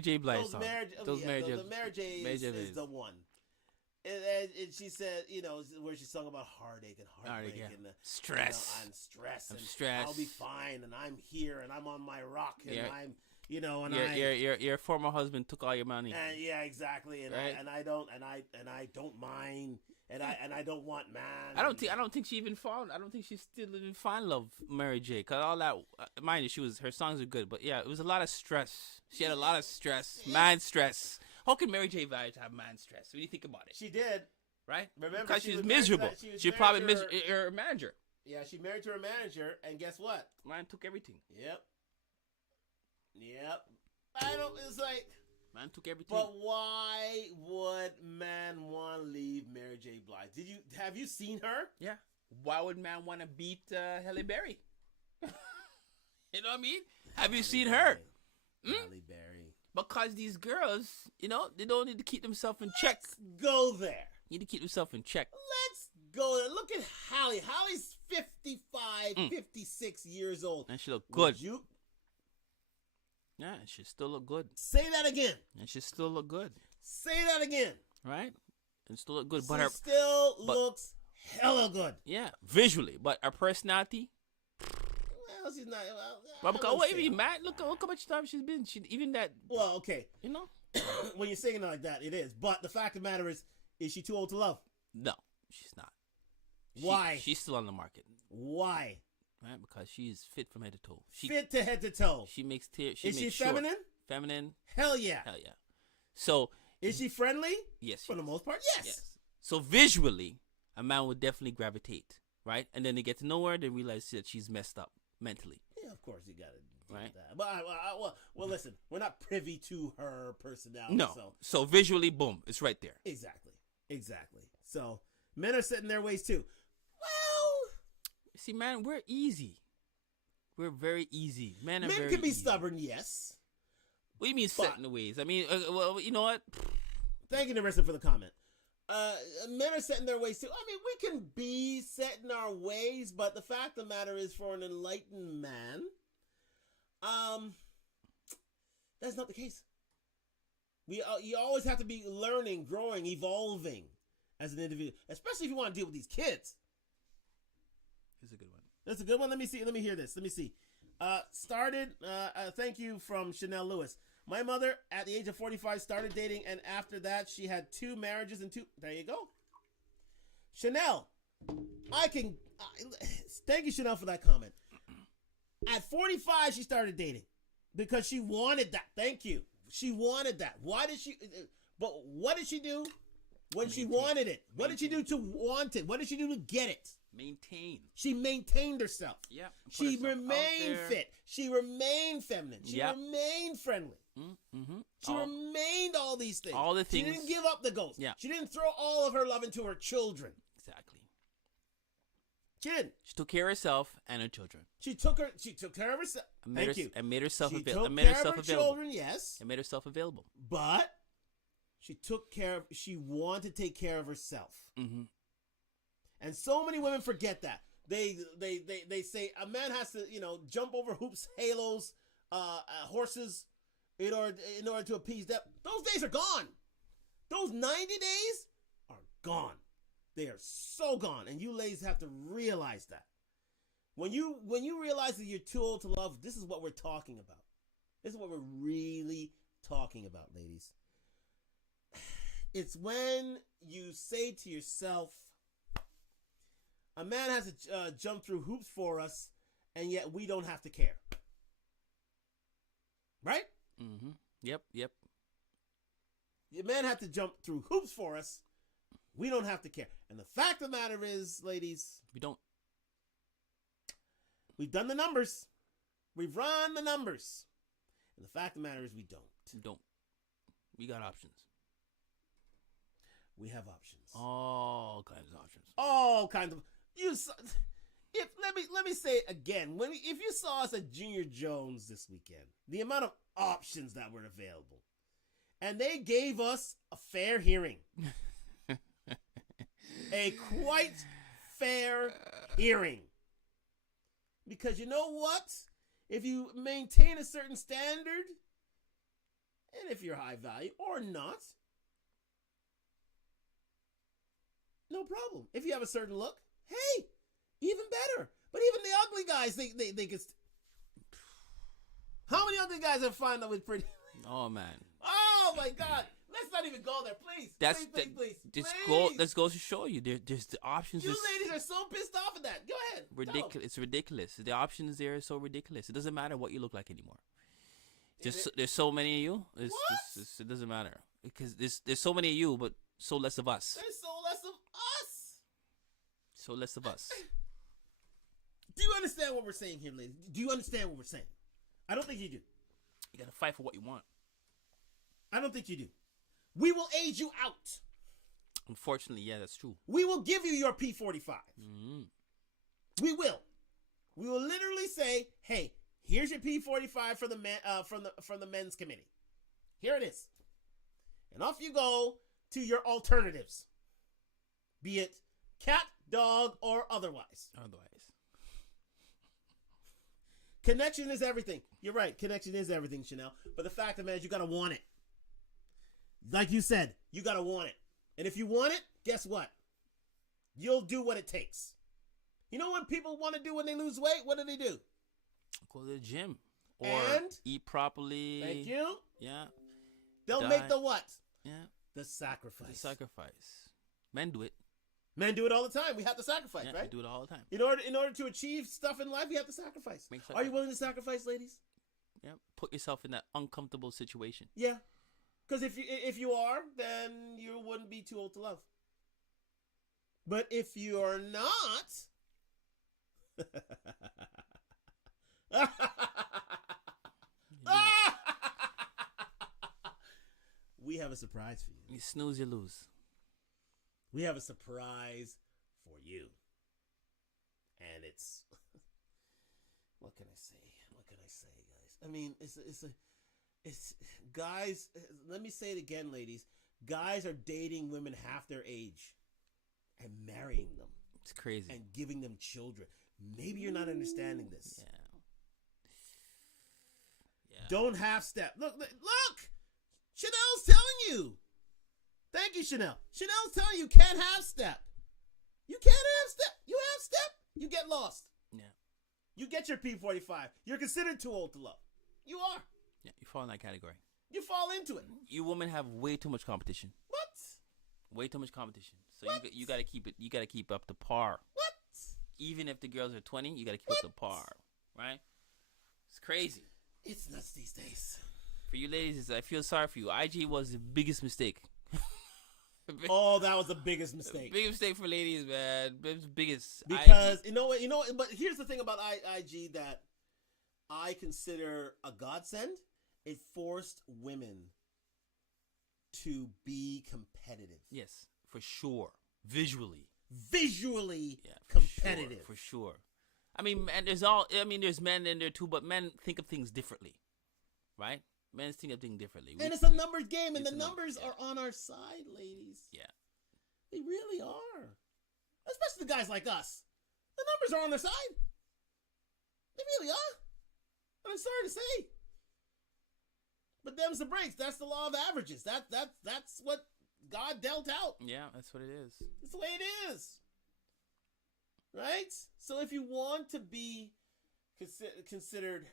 J Blige songs. The Mary J is the one. And she said, where she sung about heartache and heartbreak and stress. I'm stressed. I'm stressed. I'll be fine, and I'm here, and I'm on my rock, and I'm. Your former husband took all your money. And yeah, exactly. And right? I don't mind. And I don't want man. I don't think she even found. I don't think she still even find love, Mary J. Cause all that, mind you, her songs are good, but yeah, it was a lot of stress. She had a lot of stress, man stress. How can Mary J. Blige have man stress when you think about it? She did, right? Remember, because she was miserable. She probably her manager. Yeah, she married to her manager, and guess what? Man took everything. Yep. It's like. Man took everything. But why would man want to leave Mary J. Blige? Have you seen her? Yeah. Why would man want to beat Halle Berry? You know what I mean? Have you seen her? Halle Berry. Because these girls, they don't need to keep themselves in check. Let's go there. Need to keep themselves in check. Let's go there. Look at Halle. Halle's 55, 56 years old. And she look good. Yeah, she still look good. Say that again. And she still look good. Say that again. Right? And still look good. She still looks hella good. Yeah, visually. But her personality? Well, she's not. Look how much time she's been. Well, okay. When you're saying it like that, it is. But the fact of the matter is she too old to love? No, she's not. Why? She's still on the market. Why? Right, because she's fit from head to toe. Fit to head to toe. She makes tears. Is she feminine? Feminine. Hell yeah. Hell yeah. So is she friendly? Yes. For the most part, yes. So visually, a man would definitely gravitate, right? And then they get to know her, they realize that she's messed up mentally. Yeah, of course you got to do that. But well, listen, we're not privy to her personality. No. So visually, boom, it's right there. Exactly. So men are set in their ways too. See, man, we're easy. We're very easy. Men can be stubborn, yes. What do you mean set in the ways? I mean, well, you know what? Thank you, Narissa, for the comment. Men are set in their ways too. I mean, we can be set in our ways, but the fact of the matter is, for an enlightened man, that's not the case. You always have to be learning, growing, evolving as an individual, especially if you want to deal with these kids. Here's a good one. That's a good one. Let me see. Let me hear this. Let me see. Thank you from Chanel Lewis. My mother, at the age of 45, started dating, and after that, she had 2 marriages and 2. There you go. Chanel, thank you, Chanel, for that comment. At 45, she started dating because she wanted that. Thank you. She wanted that. Why did she? But what did she do when she wanted it? What did she do to want it? What did she do to get it? Maintain. She maintained herself. Yeah. She remained fit. She remained feminine. She remained friendly. Mm-hmm. She remained all these things. All the things. She didn't give up the ghost. Yeah. She didn't throw all of her love into her children. Exactly. She didn't. She took care of herself and her children. She took care of herself. Thank you. And made herself available. She took care of her children, yes. And made herself available. But she wanted to take care of herself. Mm-hmm. And so many women forget that. They say a man has to, jump over hoops, halos, horses in order to appease them. Those days are gone. Those 90 days are gone. They are so gone. And you ladies have to realize that. When you realize that you're too old to love, this is what we're talking about. This is what we're really talking about, ladies. It's when you say to yourself, a man has to jump through hoops for us, and yet we don't have to care. Right? Mm-hmm. Yep. The man had to jump through hoops for us. We don't have to care. And the fact of the matter is, ladies, we don't. We've done the numbers. We've run the numbers. And the fact of the matter is we don't. We got options. We have options. All kinds of options. All kinds of. Let me say it again. If you saw us at Junior Jones this weekend, the amount of options that were available, and they gave us a fair hearing, a quite fair hearing, because you know what? If you maintain a certain standard, and if you're high value or not, no problem. If you have a certain look, hey, even better. But even the ugly guys, they can. How many ugly guys have found that with pretty? Oh man. Oh my God. Let's not even go there, please. Please. Let's go to show you. There's the options. You ladies are so pissed off at that. Go ahead. Ridiculous. It's ridiculous. The options there are so ridiculous. It doesn't matter what you look like anymore. There's so many of you. It doesn't matter because there's so many of you, but so less of us. There's so less of us. So less of us. Do you understand what we're saying here, ladies? Do you understand what we're saying? I don't think you do. You gotta fight for what you want. I don't think you do. We will age you out. Unfortunately, yeah, that's true. We will give you your P45. Mm-hmm. We will. We will literally say, "Hey, here's your P45 for the men, from the men's committee. Here it is." And off you go to your alternatives. Be it cat, dog, or otherwise. Connection is everything. You're right. Connection is everything, Chanel. But the fact of the matter is you got to want it. Like you said, you got to want it. And if you want it, guess what? You'll do what it takes. You know what people want to do when they lose weight? What do? Go to the gym. Or and eat properly. Thank you. Yeah. They'll make the what? Yeah. The sacrifice. The sacrifice. Men do it. Men do it all the time. We have to sacrifice, right? We do it all the time. In order to achieve stuff in life, we have to sacrifice. Are you willing to sacrifice, ladies? Yeah. Put yourself in that uncomfortable situation. Yeah. Because if you are, then you wouldn't be too old to love. But if you are not, we have a surprise for you. You snooze, you lose. We have a surprise for you. And it's what can I say? Guys? I mean, it's guys, let me say it again, ladies. Guys are dating women half their age and marrying them. It's crazy. And giving them children. Maybe you're not understanding this. Yeah. Don't half step. Look! Chanel's telling you. Thank you, Chanel. Chanel's telling you can't half step. You can't half step. You half step, you get lost. Yeah. You get your P45. You're considered too old to love. You are. Yeah, you fall in that category. You fall into it. You women have way too much competition. What? Way too much competition. So what? you got to keep it. You got to keep up to par. What? Even if the girls are 20, you got to keep up to par, right? It's crazy. It's nuts these days. For you ladies, I feel sorry for you. IG was the biggest mistake. Oh, that was the biggest mistake. Biggest mistake for ladies, man. It was the biggest. Because you know what? But here's the thing about IG that I consider a godsend. It forced women to be competitive. Yes, for sure. Visually. visually for competitive. For sure. I mean, and there's men in there too, but men think of things differently, right? Men think of things differently. And it's a numbers game, and the numbers are on our side, ladies. Yeah. They really are. Especially the guys like us. The numbers are on their side. They really are. And I'm sorry to say. But them's the breaks. That's the law of averages. That's what God dealt out. Yeah, that's what it is. That's the way it is. Right? So if you want to be considered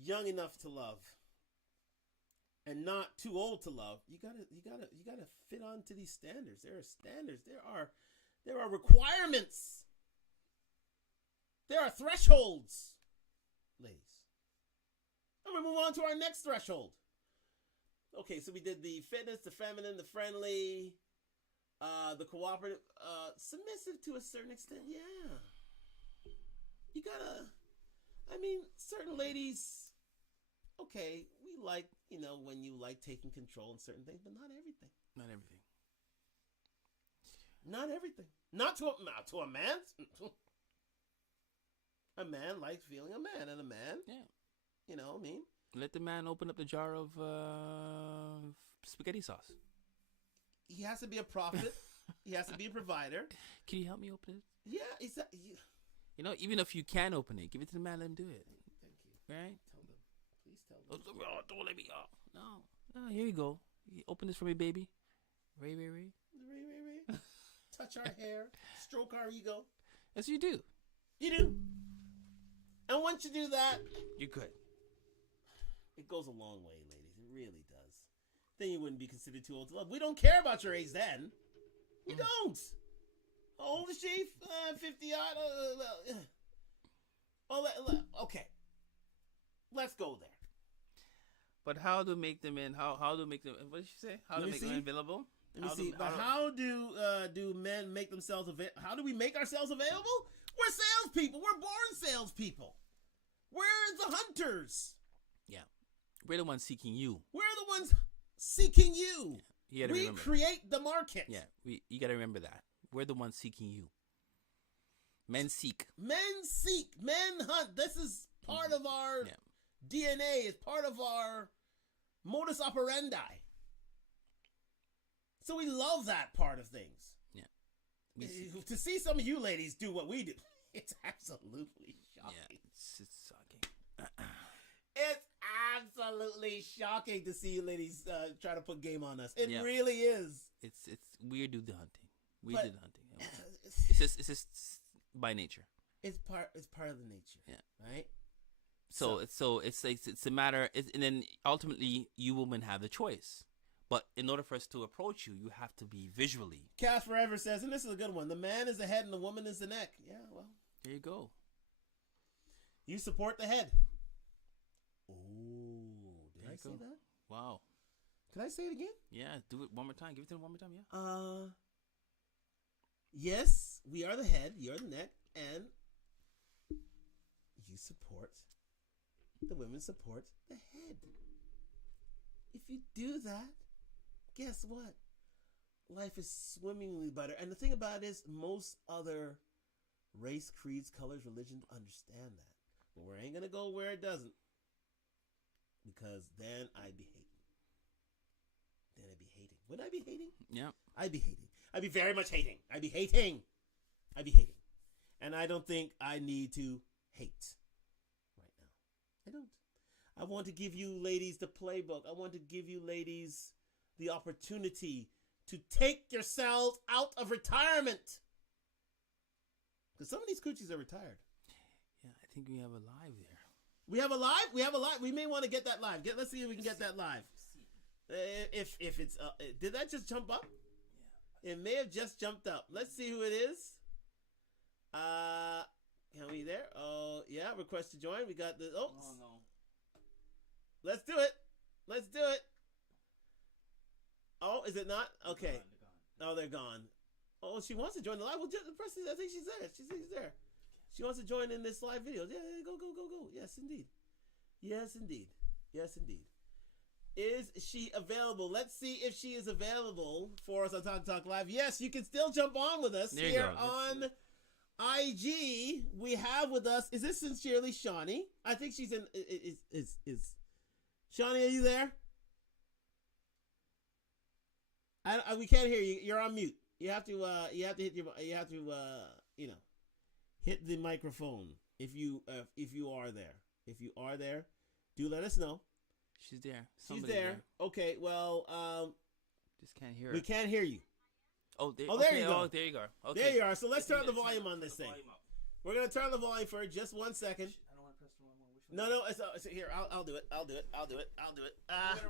young enough to love and not too old to love, you gotta fit onto these standards. There are standards. There are requirements. There are thresholds, ladies. And we move on to our next threshold. Okay, so we did the fitness, the feminine, the friendly, the cooperative, submissive to a certain extent. Yeah, you gotta. I mean, certain ladies. Okay, we like, when you like taking control in certain things, but not everything. Not everything. Not everything. Not to a man. A man likes feeling a man, and a man, Let the man open up the jar of spaghetti sauce. He has to be a prophet. He has to be a provider. Can you help me open it? Yeah, exactly. Even if you can open it, give it to the man. Let him do it. Thank you. Right? Tell them. Please tell them. Oh, don't let me. No. Here you go. You open this for me, baby. Ray. Ray. Touch our hair. Stroke our ego. Yes, you do. You do. And once you do that, you're good. It goes a long way, ladies. It really does. Then you wouldn't be considered too old to love. We don't care about your age then. We don't. How old is she? 50 odd. Okay. Let's go there. But how to make them in? How to make them? What did she say? How to make them available? Let me see. But how do men make themselves available? How do we make ourselves available? We're salespeople. We're born salespeople. We're the hunters. Yeah. We're the ones seeking you. We're the ones seeking you. Yeah. We create the market. Yeah. You got to remember that. We're the ones seeking you. Men seek. Men seek. Men hunt. This is part of our DNA. It's part of our modus operandi. So we love that part of things. Yeah. To see some of you ladies do what we do, it's absolutely shocking. Yeah, it's shocking. It's absolutely shocking to see you ladies try to put game on us. It really is. It's we do the hunting. We do the hunting. It's just by nature. It's part of the nature. Yeah. Right. So it's a matter, and then ultimately you women have the choice. But in order for us to approach you, you have to be visually. Cass Forever says, and this is a good one, the man is the head and the woman is the neck. Yeah, well. There you go. You support the head. Oh, did I say that? Wow. Can I say it again? Yeah, do it one more time. Give it to him one more time, yeah. Yes, we are the head, you're the neck, and you support, the women support the head. If you do that, guess what? Life is swimmingly better. And the thing about it is, most other race, creeds, colors, religions understand that. But we ain't going to go where it doesn't. Because then I'd be hating. Would I be hating? Yeah. I'd be hating. I'd be very much hating. I'd be hating. And I don't think I need to hate right now. I don't. I want to give you ladies the playbook. I want to give you ladies the opportunity to take yourselves out of retirement. Because some of these coochies are retired. Yeah, I think we have a live there. We have a live? We may want to get that live. Let's see if we can get that live. If it's did that just jump up? Yeah. It may have just jumped up. Let's see who it is. Can we there? Oh, yeah, request to join. We got the Oh no. Let's do it. Oh, is it not? Okay. They're gone. Oh, they're gone. Oh, she wants to join the live. Well, the person, I think she's there. She's there. She wants to join in this live video. Yeah, go. Yes, indeed. Is she available? Let's see if she is available for us on Talk Talk Live. Yes, you can still jump on with us here on IG. We have with us, is this sincerely Shawnee? I think she's in, is Shawnee, are you there? We can't hear you. You're on mute. You have to hit the microphone if you are there. If you are there, do let us know. She's there. She's there. Okay. Well, just can't hear her. We can't hear you. Oh, there you go. Oh, there you go. Okay. There you are. So let's turn the volume on this thing. We're gonna turn the volume for just 1 second. I don't want to press the wrong one. No. It's here. I'll do it. Moving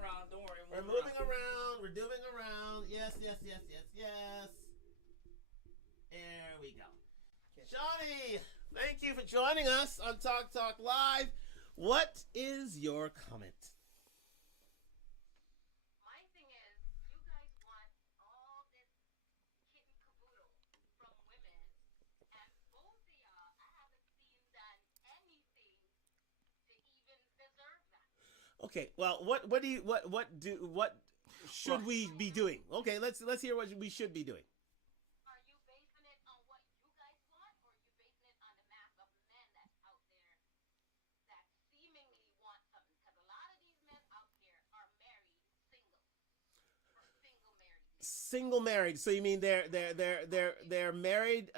around. Don't worry. We're moving around. We're doing around. Yes. There we go. Okay. Shawnee, thank you for joining us on Talk Talk Live. What is your comment? My thing is, you guys want all this kit and caboodle from women, and both of y'all, I haven't seen done anything to even deserve that. Okay, well, what should we be doing? Okay, let's hear what we should be doing. Are you basing it on what you guys want, or are you basing it on the mass of men that's out there that seemingly want something? Because a lot of these men out there are married, single, or single married. Single married. So you mean they're married?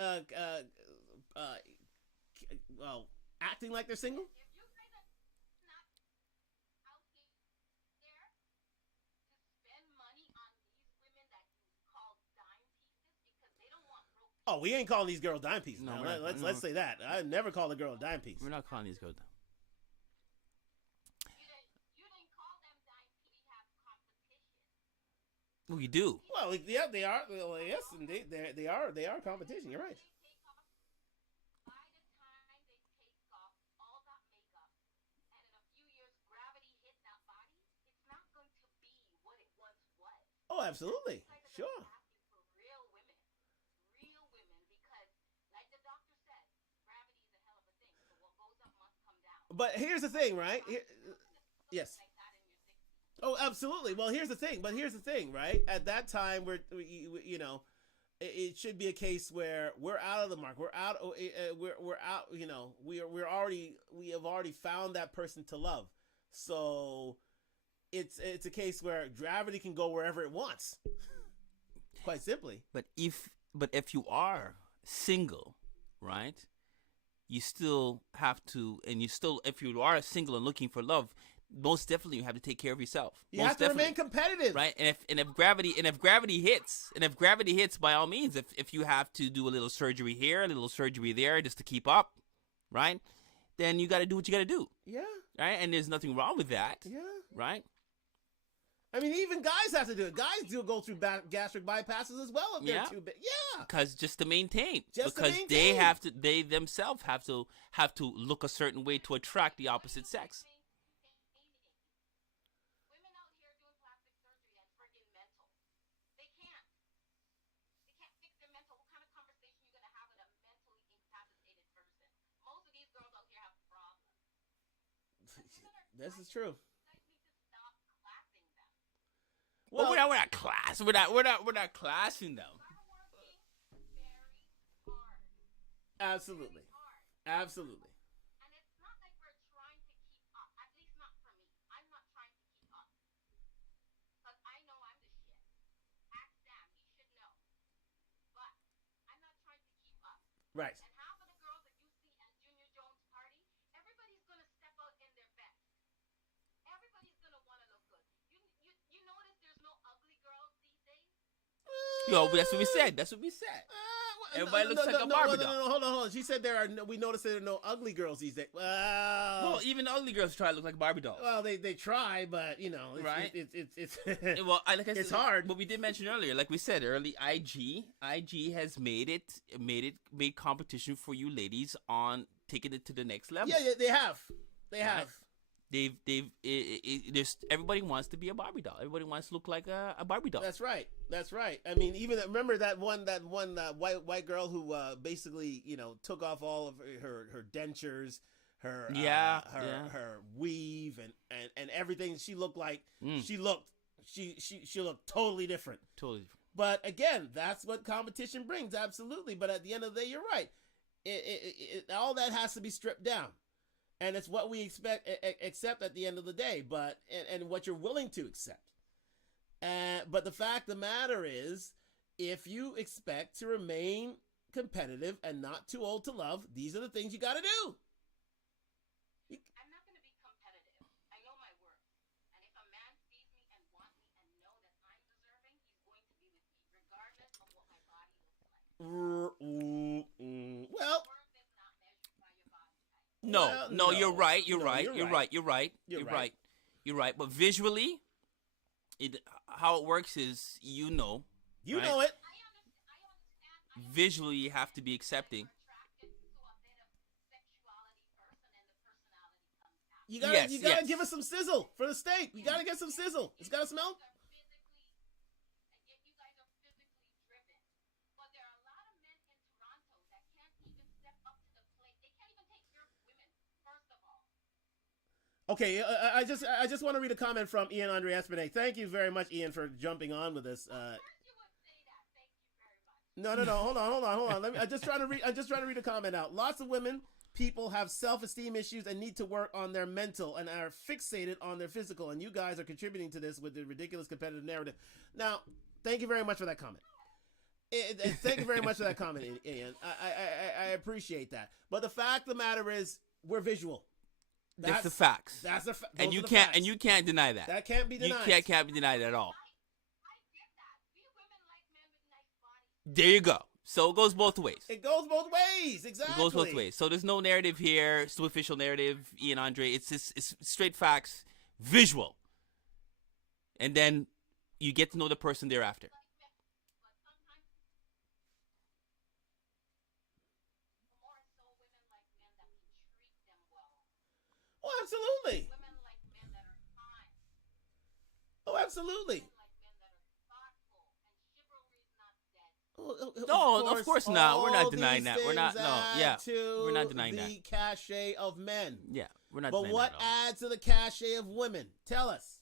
Well, acting like they're single. If you guys are not out there to spend money on these women that you call dime pieces because they don't want broke. Oh, we ain't calling these girls dime pieces. No, Now. we're not. Let's No. say that. I never call a girl a dime piece. We're not calling these girls. You didn't call them dime pieces. We have competition. We do. Well, yeah, they are. Well, yes, indeed, they are. They are competition. You're right. They take off, by the time they take off all that makeup, and in a few years gravity hit that body, it's not going to be what it once was. Oh, absolutely. You guys are Sure. gonna be asking for real women, because, like the doctor said, gravity is a hell of a thing. So what goes up must come down. But here's the thing, right? Yes. Like that in your 60s. Oh, absolutely. Well, here's the thing. Right? At that time, it should be a case where we're out of the mark. We're out. We're out. We have already found that person to love. So it's a case where gravity can go wherever it wants. Quite simply. But if you are single, right? You still have to, if you are single and looking for love, most definitely you have to take care of yourself. You have to remain competitive, right? And if gravity hits, by all means, if you have to do a little surgery here, a little surgery there, just to keep up, right? Then you got to do what you got to do. Yeah. Right, and there's nothing wrong with that. Yeah. Right. I mean, even guys have to do it. Guys do go through gastric bypasses as well if they're too big. Yeah. Because just to maintain. They they themselves have to look a certain way to attract the opposite sex. Women out here doing plastic surgery and friggin' mental. They can't fix their mental. What kind of conversation you gonna have with a mentally incapacitated person? Most of these girls out here have problems. This is true. You guys need to stop classing them. Well, we're not classing them. We're working very hard. Absolutely. Absolutely. And it's not like we're trying to keep up. At least not for me. I'm not trying to keep up. Because I know I'm the shit. Ask Sam. He should know. But I'm not trying to keep up. Right. And half of the girls that you see at Junior Jones' party, everybody's going to step out in their best. Everybody's going to want to look good. You notice there's no ugly girls these days? Yo, that's what we said. Everybody looks like a Barbie doll. No, hold on. She said we noticed there are no ugly girls these days. Well, even the ugly girls try to look like Barbie dolls. Well, they try, but it's, right? It's well, like I said, it's hard. But we did mention earlier, like we said early, IG has made competition for you ladies on taking it to the next level. Yeah, they have. They have. There's everybody wants to be a Barbie doll. Everybody wants to look like a Barbie doll. That's right. I mean, even remember that one white girl who basically took off all of her dentures, her Yeah, her yeah. her weave and everything. She looked like Mm. she looked totally different. Totally. But again, that's what competition brings, absolutely. But at the end of the day, you're right. All that has to be stripped down, and it's what we accept at the end of the day. But and what you're willing to accept. But the fact of the matter is, if you expect to remain competitive and not too old to love, these are the things you got to do. I'm not going to be competitive. I know my worth. And if a man sees me and wants me and know that I'm deserving, he's going to be with me, regardless of what my body looks like. Well, Worth is not measured by your body type. No, Well, no, no. you're right. You're No, right. you're You're right. right. You're right. You're You're right. right. You're right. But visually, how it works is, You right? know it. I understand. Visually, you have to be accepting. Attracted to a bit of sexuality first, and then the personality comes out. You gotta, Yes, you gotta yes. give us some sizzle for the steak. You gotta get some sizzle. It's gotta smell. You guys are physically driven, but there are a lot of men in Toronto that can't even step up to the plate. They can't even take care of women. First of all, Okay, I just want to read a comment from Ian Andre Espinay. Thank you very much, Ian, for jumping on with us. first you would say that. Thank you very much. No. Hold on. I'm just trying to read a comment out. Lots of people have self-esteem issues and need to work on their mental and are fixated on their physical. And you guys are contributing to this with the ridiculous competitive narrative. Now, thank you very much for that comment. Thank you very much for that comment, Ian. I appreciate that. But the fact of the matter is, we're visual. That's the facts. That's the And you can't deny that. That can't be denied. You can't be denied at all. I get that. We women like men with nice bodies. There you go. So it goes both ways. It goes both ways. Exactly. It goes both ways. So there's no narrative here, superficial narrative, Ian Andre. It's straight facts, visual. And then you get to know the person thereafter. But sometimes, more so, women like men that can treat them well. Oh, absolutely. Women like men that are kind. Oh, absolutely. Men like men that are thoughtful. And chivalry is not dead. No, of course not. We're not all denying these that. We're not- things no, add yeah. to We're not denying the that. cachet of men. Yeah, we're not But denying what that at all. adds to the cachet of women? Tell us.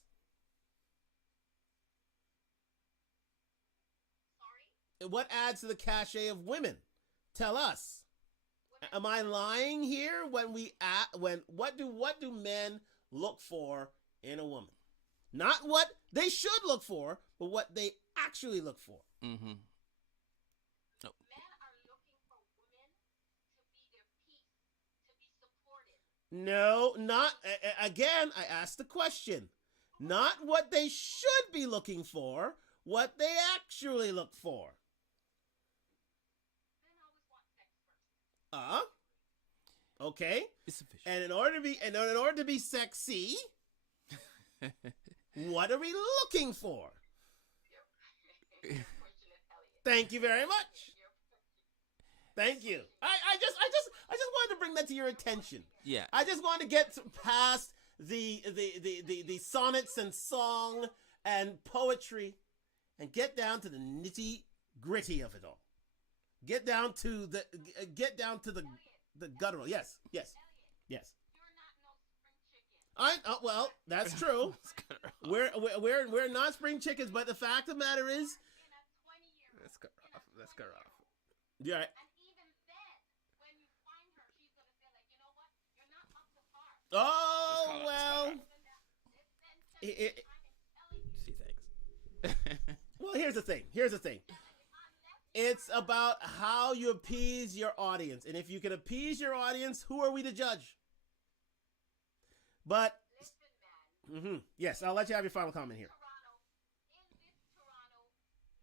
Sorry? What adds to the cachet of women? Tell us. Am I lying here when what do men look for in a woman? Not what they should look for, but what they actually look for. Mm-hmm. Men are looking for women to be their peace, to be supported. No, not again. I asked the question. Not what they should be looking for, what they actually look for. Men always want sex first. Okay. It's official. And in order to be sexy, what are we looking for? You're pushing it, Elliot. Thank you very much. You're pushing. Thank you. I just wanted to bring that to your attention. Yeah. I just wanted to get past the sonnets and song and poetry and get down to the nitty gritty of it all. Get down to the guttural. Yes. Elliot, you're not no spring chicken. Well, that's true. We're not spring chickens, but the fact of the matter is, In a 20 year. Let's go off. you're right. And even then, when you find her, she's gonna say like, you know what? You're not up to par. Oh well. See, thanks. Well, here's the thing. It's about how you appease your audience, and if you can appease your audience, who are we to judge? But Listen, man. yes, I'll let you have your final comment here. Toronto,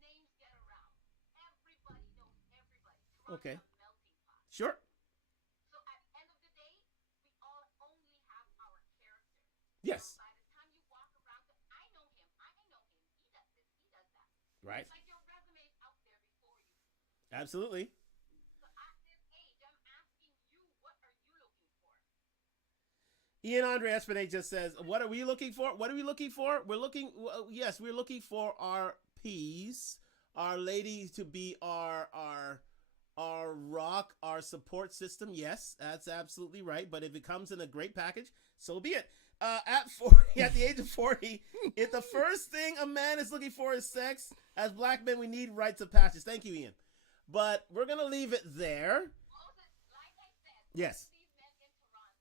names get around. Everybody knows everybody. Toronto's Okay. a melting pot. Sure. So at the end of the day, we all only have our character. Yes. By the time you walk around, I know him. He does this. He does that. Right. It's like your resume is out there before you. Absolutely. So at this age, I'm asking you, what are you looking for? Ian Andre Espinay just says, "What are we looking for? What are we looking for? We're looking. Yes, we're looking for our peace, our lady to be our our support system. Yes, that's absolutely right. But if it comes in a great package, so be it. At 40, at the age of 40, if the first thing a man is looking for is sex, as black men, we need rites of passage. Thank you, Ian. But we're gonna leave it there. Like I said, Yes. these men in Toronto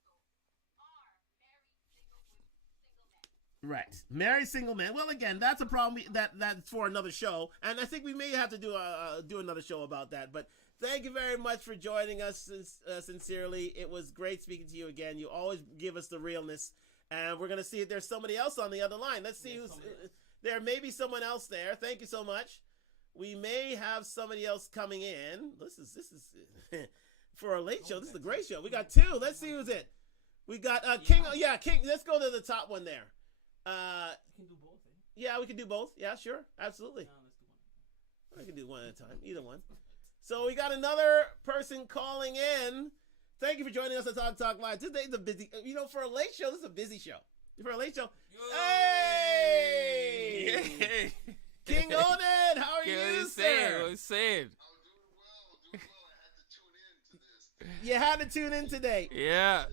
are married single with single men. Right, married single men. Well, again, that's a problem that's for another show, and I think we may have to do another show about that. But thank you very much for joining us. Sincerely, it was great speaking to you again. You always give us the realness, and we're gonna see if there's somebody else on the other line. Let's see who's there. May be someone else there. Thank you so much. We may have somebody else coming in. This is for a late show. This is a great show. We got two. Let's see who's it. We got King. Yeah, King. Let's go to the top one there. You can do both. Yeah, we can do both. Yeah, sure, absolutely. No, let's do one. We can do one at a time. Either one. So we got another person calling in. Thank you for joining us on Talk Live. Today's a busy. For a late show, this is a busy show. For a late show. Hey! Yay! King Oden, how are you, sir? What was saying? Doing well. I had to tune in to this. You had to tune in today. Yeah.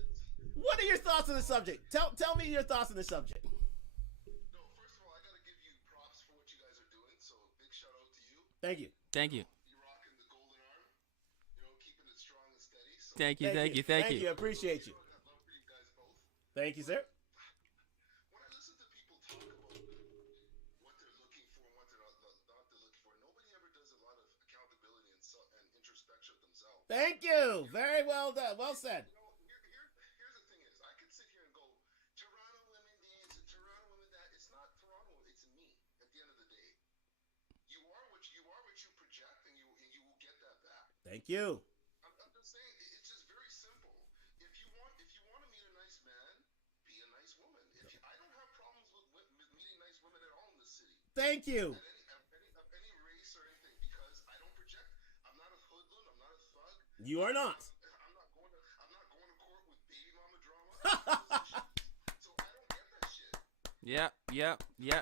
What are your thoughts on the subject? Tell me your thoughts on the subject. No, first of all, I gotta give you props for what you guys are doing. So big shout out to you. Thank you. Thank you. You rocking the golden arm. Keeping it strong and steady. So Thank you. Thank you. Thank you. I appreciate you. I got love for you guys both. Thank you, sir. When I listen to people talk about what they're looking for and what they're not looking for, nobody ever does a lot of accountability and introspection of themselves. Thank you. Very well done. Well said. Here's the thing is, I could sit here and go, Toronto women this and Toronto women that. It's not Toronto, it's me at the end of the day. You are what you project, and you will get that back. Thank you. I'm just saying, it's just very simple. If you want to meet a nice man, be a nice woman. I don't have problems with meeting nice women at all in this city. Thank you. Of any race or anything, because I don't project. I'm not a hoodlum. I'm not a thug. You are not. I'm not going to court with baby mama drama. So I don't get that shit. Yeah.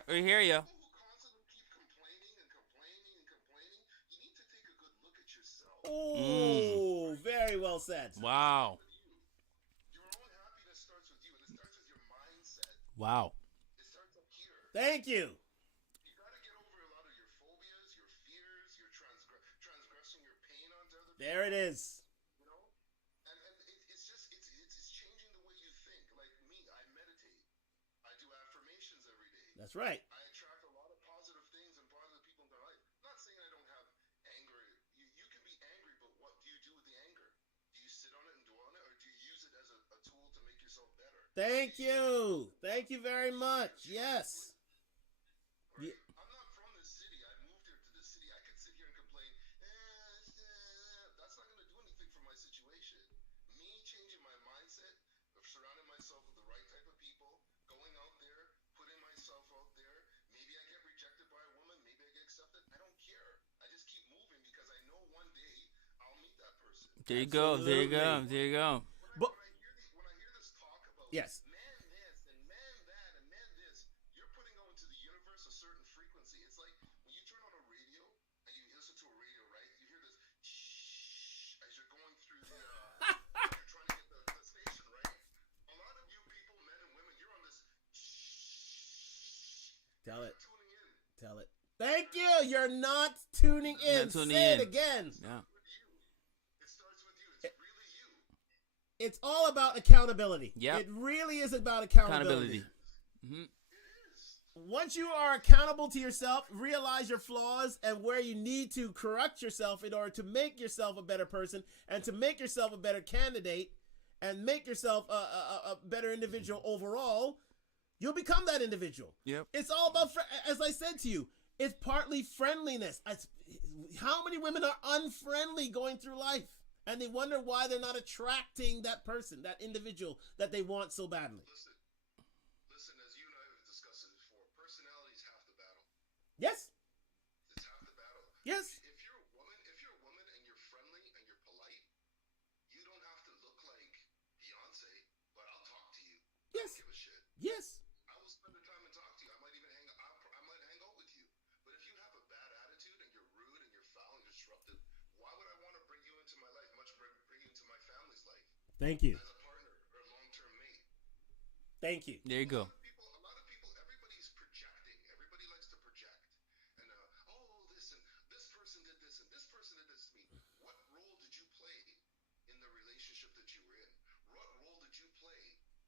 We hear you. People who constantly keep complaining, you need to take a good look at yourself. Oh, very well said. Wow. Your own happiness starts with you, and it starts with your mindset. Wow. It starts up here. Thank you. You got to get over a lot of your phobias, your fears, your transgressing your pain onto other people. There it is. And it's changing the way you think. Like me, I meditate. I do affirmations every day. That's right. I attract a lot of positive things and positive people in my life. I'm not saying I don't have anger. You can be angry, but what do you do with the anger? Do you sit on it and dwell on it, or do you use it as a tool to make yourself better? Thank you. Thank you very much. Yes. Right? I'm not from this city. I moved here to this city. I could sit here and complain. That's not going to do anything for my situation. Me changing my mindset of surrounding myself with the right type of people, going out there, putting myself out there. Maybe I get rejected by a woman. Maybe I get accepted. I don't care. I just keep moving because I know one day I'll meet that person. There you go. There you go. There you go. But When I hear this talk about yes. man this and man that and man this, you're putting out into the universe a certain frequency. It's like when you turn on a radio and you listen to a radio, right? You hear this shh as you're going through the you're trying to get the station, right? A lot of you people, men and women, you're on this shh. Tell it. Tuning in. Tell it. Thank you. You're not tuning in. Not tuning Say in. it again. Yeah. It starts with you. It's really you. It's all about accountability. Yep. It really is about accountability. Mm-hmm. Once you are accountable to yourself, realize your flaws and where you need to correct yourself in order to make yourself a better person and to make yourself a better candidate and make yourself a better individual overall, you'll become that individual. Yep. It's all about, as I said to you, it's partly friendliness. How many women are unfriendly going through life? And they wonder why they're not attracting that person, that individual that they want so badly. Listen, as you and I have discussed it before, personality is half the battle. Yes. It's half the battle. Yes. If you're a woman and you're friendly and you're polite, you don't have to look like Beyonce, but I'll talk to you. Yes. I don't give a shit. Yes. I will spend the time and talk to you. I might even hang out with you. But if you have a bad attitude and you're rude and you're foul and disruptive, why would I want to bring you Thank you. as a partner or a long-term mate. Thank you. There you go. A lot of people, everybody's projecting. Everybody likes to project. And, this and this person did this and this person did this to me. What role did you play in the relationship that you were in? What role did you play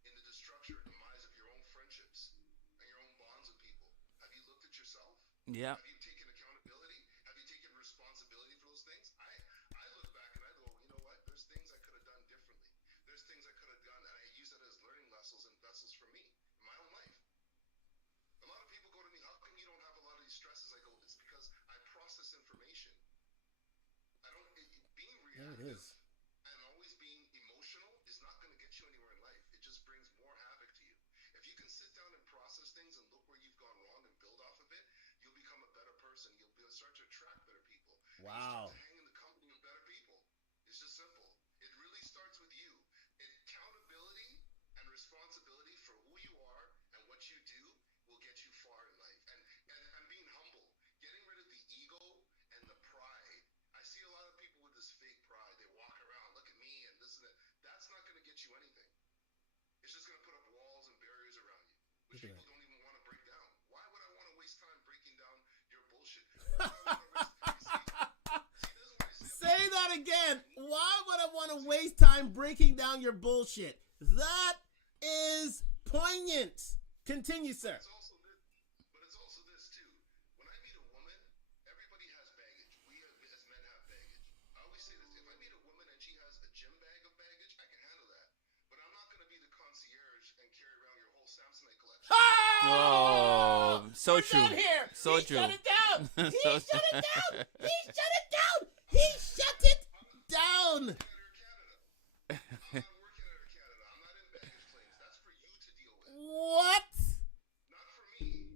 in the destruction or demise of your own friendships and your own bonds with people? Have you looked at yourself? Yeah. Have you taken accountability? Have you taken responsibility for those things? I look back and I go, you know what? There's things I could have done differently. There's things I could have done, and I use it as learning lessons and vessels for me in my own life. A lot of people go to me, how come you don't have a lot of these stresses? I go, it's because I process information. Being reactive and always being emotional is not going to get you anywhere in life. It just brings more havoc to you. If you can sit down and process things and look where you've gone wrong and build off of it, you'll become a better person. You'll start to attract better people. Wow. You start to hang in the company of better people. It's just simple. It really starts with you. Accountability and responsibility for who you are and what you do will get you far in life. And being humble, getting rid of the ego and the pride. I see a lot of people with this fake pride. They walk around, look at me and this and that. That's not going to get you anything. It's just going to put up walls and barriers around you, which people don't even want to break down. Why would I want to waste time breaking down your bullshit? Say that again. Why would I want to waste time breaking down your bullshit? That is poignant. Continue, sir. But it's also this too. When I meet a woman, everybody has baggage. We as men have baggage. I always say this: if I meet a woman and she has a gym bag of baggage, I can handle that. But I'm not going to be the concierge and carry around your whole Samsonite collection. Oh, so true. Here. So he true. Shut it down. He So shut true. it down. He shut it down. He shut it down. I'm not working at Air Canada. I'm not in baggage claims. That's for you to deal with. What? Not for me,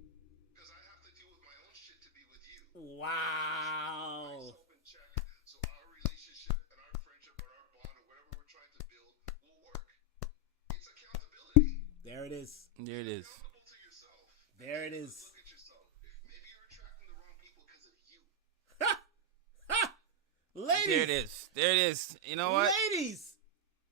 because I have to deal with my own shit to be with you. Wow. Myself in check, so our relationship and our friendship or our bond or whatever we're trying to build will work. It's accountability. There it is. There it is. Accountable to yourself. There it is. Look at yourself. Maybe you're attracting the wrong people because of you. Ha! Ha! Ladies. There it is. There it is. You know what? Ladies.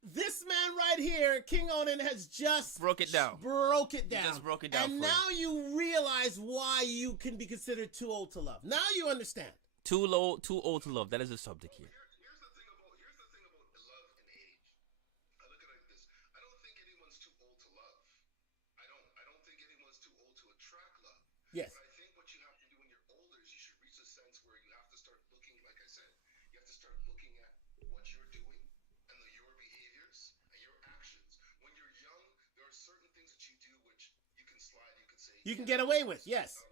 This man right here, King Onan, has just Broke it down. Broke it down. He just broke it down And for now you realize why you can be considered too old to love. Now you understand. Too old to love. That is the subject here. Here's the thing about love and age. I look at it like this. I don't think anyone's too old to love. I don't think anyone's too old to attract love. Yes. But I think what you have to do when you're older is you should reach a sense where you have to start looking, like I said, you have to start looking at what you're doing and your behaviors and your actions. When you're young, there are certain things that you do which you can slide, you can say. You can get away with, yes.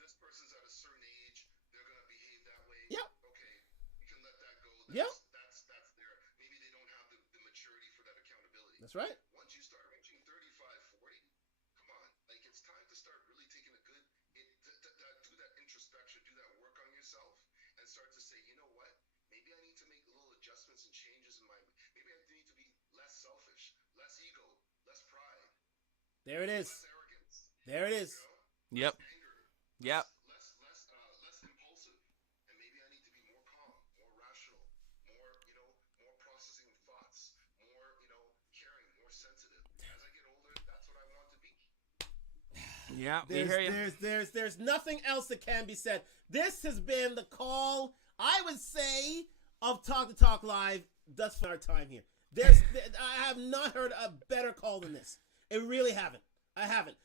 This person's at a certain age, they're going to behave that way. Yep. Okay, you can let that go. Yep. That's there. Maybe they don't have the maturity for that accountability. That's right. Once you start reaching 35, 40, come on. Like, it's time to start really taking a good, do that introspection, do that work on yourself, and start to say, you know what? Maybe I need to make little adjustments and changes in maybe I need to be less selfish, less ego, less pride. There it is. Less arrogance. There it is. You know? Yep. Less anger. Yep. Less impulsive. And maybe I need to be more calm, more rational, more processing of thoughts, more, caring, more sensitive. As I get older, that's what I want to be. Yeah. We hear you. There's nothing else that can be said. This has been the call, I would say, of Talk to Talk Live thus far time here. I have not heard a better call than this. I really haven't. I haven't.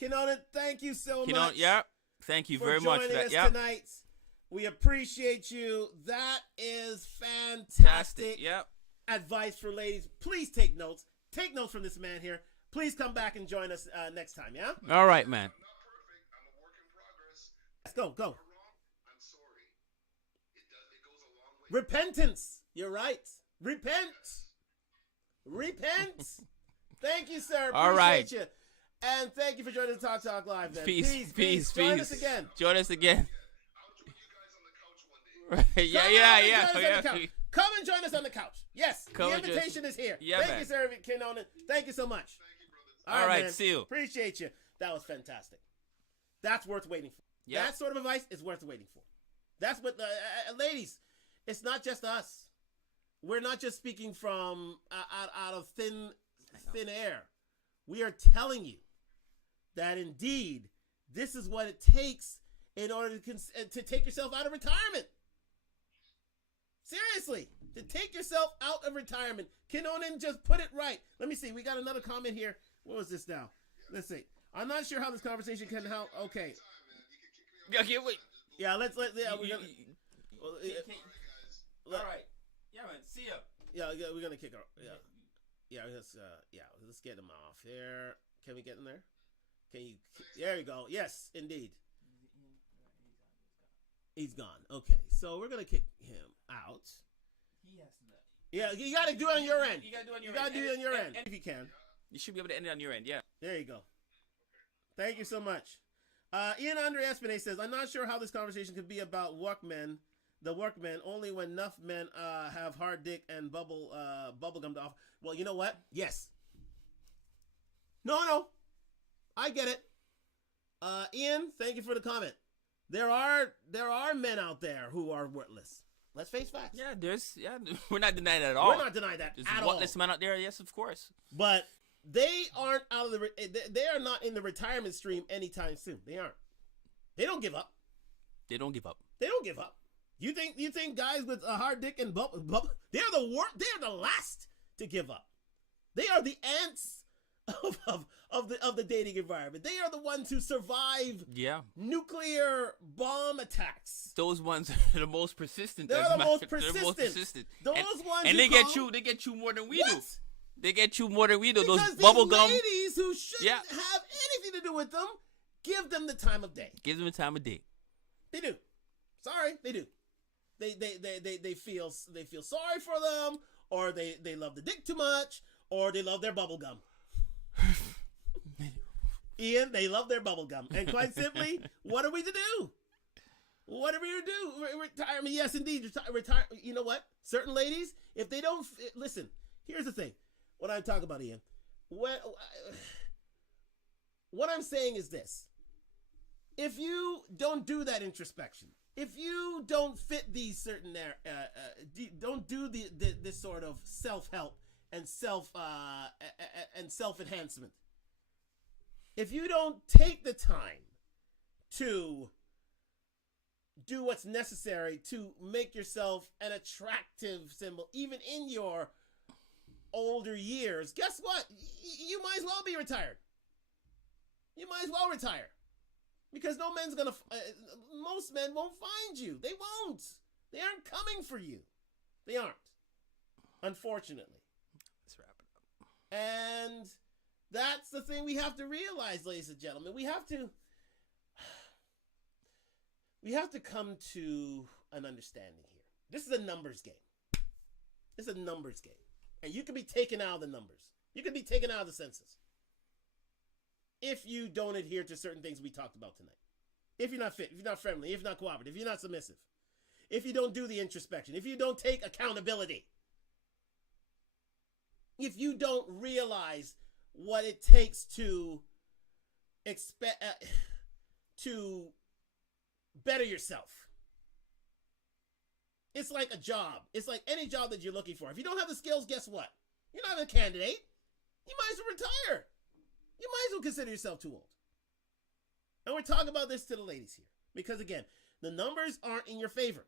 Kenonan, thank you so much. Yeah. Thank you very much for joining that. us Yeah. tonight. We appreciate you. That is fantastic Yep. advice for ladies. Please take notes. Take notes from this man here. Please come back and join us next time, yeah? All right, man. I'm not perfect. I'm a work in progress. Let's go. If I'm wrong, I'm sorry. It goes a long way. Repentance. You're right. Repent. Thank you, sir. All right. Appreciate you. And thank you for joining the Talk Talk Live, man. Peace. Join us again. Join us again. I'll join you guys on the couch one day. Yeah. Come and join us on the couch. Come and join us on the couch. Yes, Come the and invitation is here. Yeah, Thank man. you, sir, Kenonan. Thank you so much. Thank you, brothers. All right, man. see you. Appreciate you. That was fantastic. That's worth waiting for. Yep. That sort of advice is worth waiting for. That's what, ladies, it's not just us. We're not just speaking from out of thin air. We are telling you that indeed this is what it takes in order to take yourself out of retirement. Seriously, to take yourself out of retirement. Kinonen just put it right. Let me see. We got another comment here. What was this now? Let's see. I'm not sure how this conversation can help. Okay. Yeah, wait. Yeah, let's we're gonna. All right. Yeah, man. See ya. Yeah, we're gonna kick her. Yeah, let's get him off here. Can we get in there? Can you? There you go. Yes, indeed. He's gone. Okay, so we're gonna kick him out. He has left. Yeah, you gotta do it on your end. You gotta do it on your end. end. Do it on your end if you can. You should be able to end it on your end. Yeah. There you go. Thank you so much. Ian Andre Espinay says, I'm not sure how this conversation could be about the workmen, only when enough men have hard dick and bubblegum to offer. Well, you know what? Yes. No. I get it. Ian, thank you for the comment. There are men out there who are worthless. Let's face facts. Yeah, we're not denying that at all. We're not denying that There's at all. worthless men out there, yes, of course. But they aren't out of they are not in the retirement stream anytime soon. They aren't. They don't give up. They don't give up. They don't give up. You think guys with a hard dick and bubble, they're the worst. They're the last to give up. They are the ants of the dating environment. They are the ones who survive nuclear bomb attacks. Those ones are the most persistent. They're the most persistent. Those ones, and they get you more than we do. They get you more than we do. Because those bubblegum ladies who shouldn't have anything to do with them, give them the time of day. Give them the time of day. They do. Sorry, they do. They feel sorry for them, or they love the dick too much, or they love their bubble gum. Ian, they love their bubble gum, and quite simply, what are we to do? What are we to do? Retire? I mean, yes, indeed, retire. You know what? Certain ladies, if they don't listen, here's the thing. What I'm talking about, Ian. What I'm saying is this: if you don't do that introspection, if you don't fit these certain don't do this sort of self-help and self-enhancement, if you don't take the time to do what's necessary to make yourself an attractive symbol, even in your older years, guess what? You might as well be retired. You might as well retire. Because no man's gonna, most men won't find you. They won't. They aren't coming for you. They aren't. Unfortunately. Let's wrap it up. And that's the thing we have to realize, ladies and gentlemen. We have to come to an understanding here. This is a numbers game. This is a numbers game. And you can be taken out of the numbers. You can be taken out of the census. If you don't adhere to certain things we talked about tonight. If you're not fit, if you're not friendly, if you're not cooperative, if you're not submissive. If you don't do the introspection. If you don't take accountability. If you don't realize what it takes to to better yourself. It's like a job. It's like any job that you're looking for. If you don't have the skills, guess what? You're not a candidate. You might as well retire. You might as well consider yourself too old. And we're talking about this to the ladies here. Because again, the numbers aren't in your favor.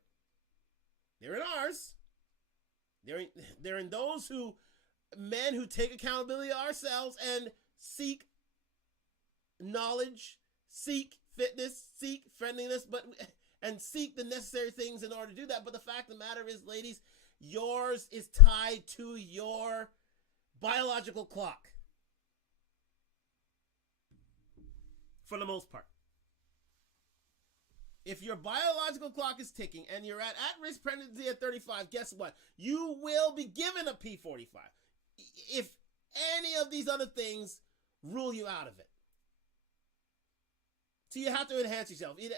They're in ours. They're in those men who take accountability of ourselves and seek knowledge, seek fitness, seek friendliness, and seek the necessary things in order to do that. But the fact of the matter is, ladies, yours is tied to your biological clock. For the most part. If your biological clock is ticking and you're at risk pregnancy at 35, guess what? You will be given a P45. If any of these other things rule you out of it. So you have to enhance yourself. You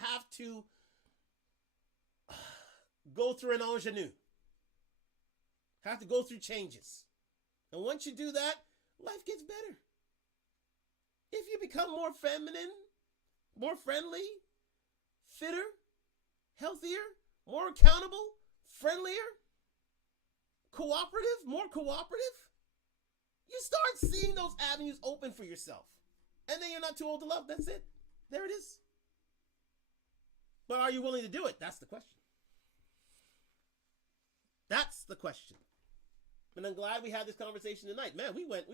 have to go through an ingenue. Have to go through changes. And once you do that, life gets better. If you become more feminine, more friendly, fitter, healthier, more accountable, friendlier, more cooperative, you start seeing those avenues open for yourself. And then you're not too old to love. That's it. There it is. But are you willing to do it? That's the question. That's the question. And I'm glad we had this conversation tonight. Man, we went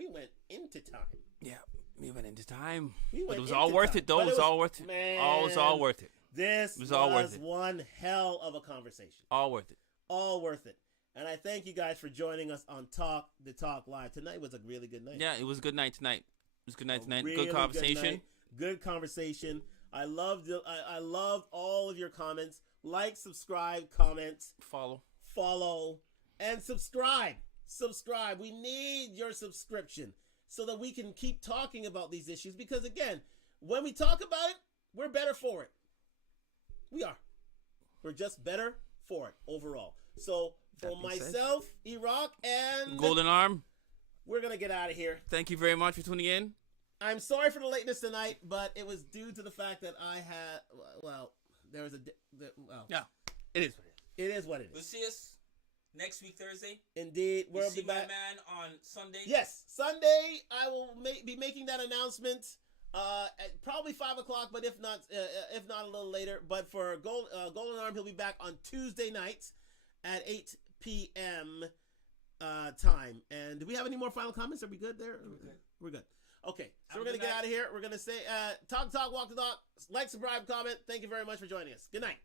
into time. Yeah, we went into time. But it was all worth it, though. It was all worth it. Man, It was all worth it. This was all worth it. One hell of a conversation. All worth it. All worth it. And I thank you guys for joining us on Talk the Talk Live. Tonight was a really good night. Yeah, it was a good night tonight. It was a good night tonight. Really good conversation. Good conversation. I loved all of your comments. Like, subscribe, comments, follow, and subscribe. Subscribe. We need your subscription so that we can keep talking about these issues. Because again, when we talk about it, we're better for it. We are. We're just better for it overall. So for myself, Iraq, and Golden Arm, we're gonna get out of here. Thank you very much for tuning in. I'm sorry for the lateness tonight, but it was due to the fact that I had, there was yeah, it is what it is. It is what it is. We'll see us next week, Thursday. Indeed. We'll see my man on Sunday. Yes, Sunday, I will be making that announcement at probably 5 o'clock, but if not a little later. But for Golden Arm, he'll be back on Tuesday nights at 8 p.m. Time. And do we have any more final comments? Are we good there? We're good. Okay, so we're going to get out of here. We're going to say, talk, walk the talk, like, subscribe, comment. Thank you very much for joining us. Good night.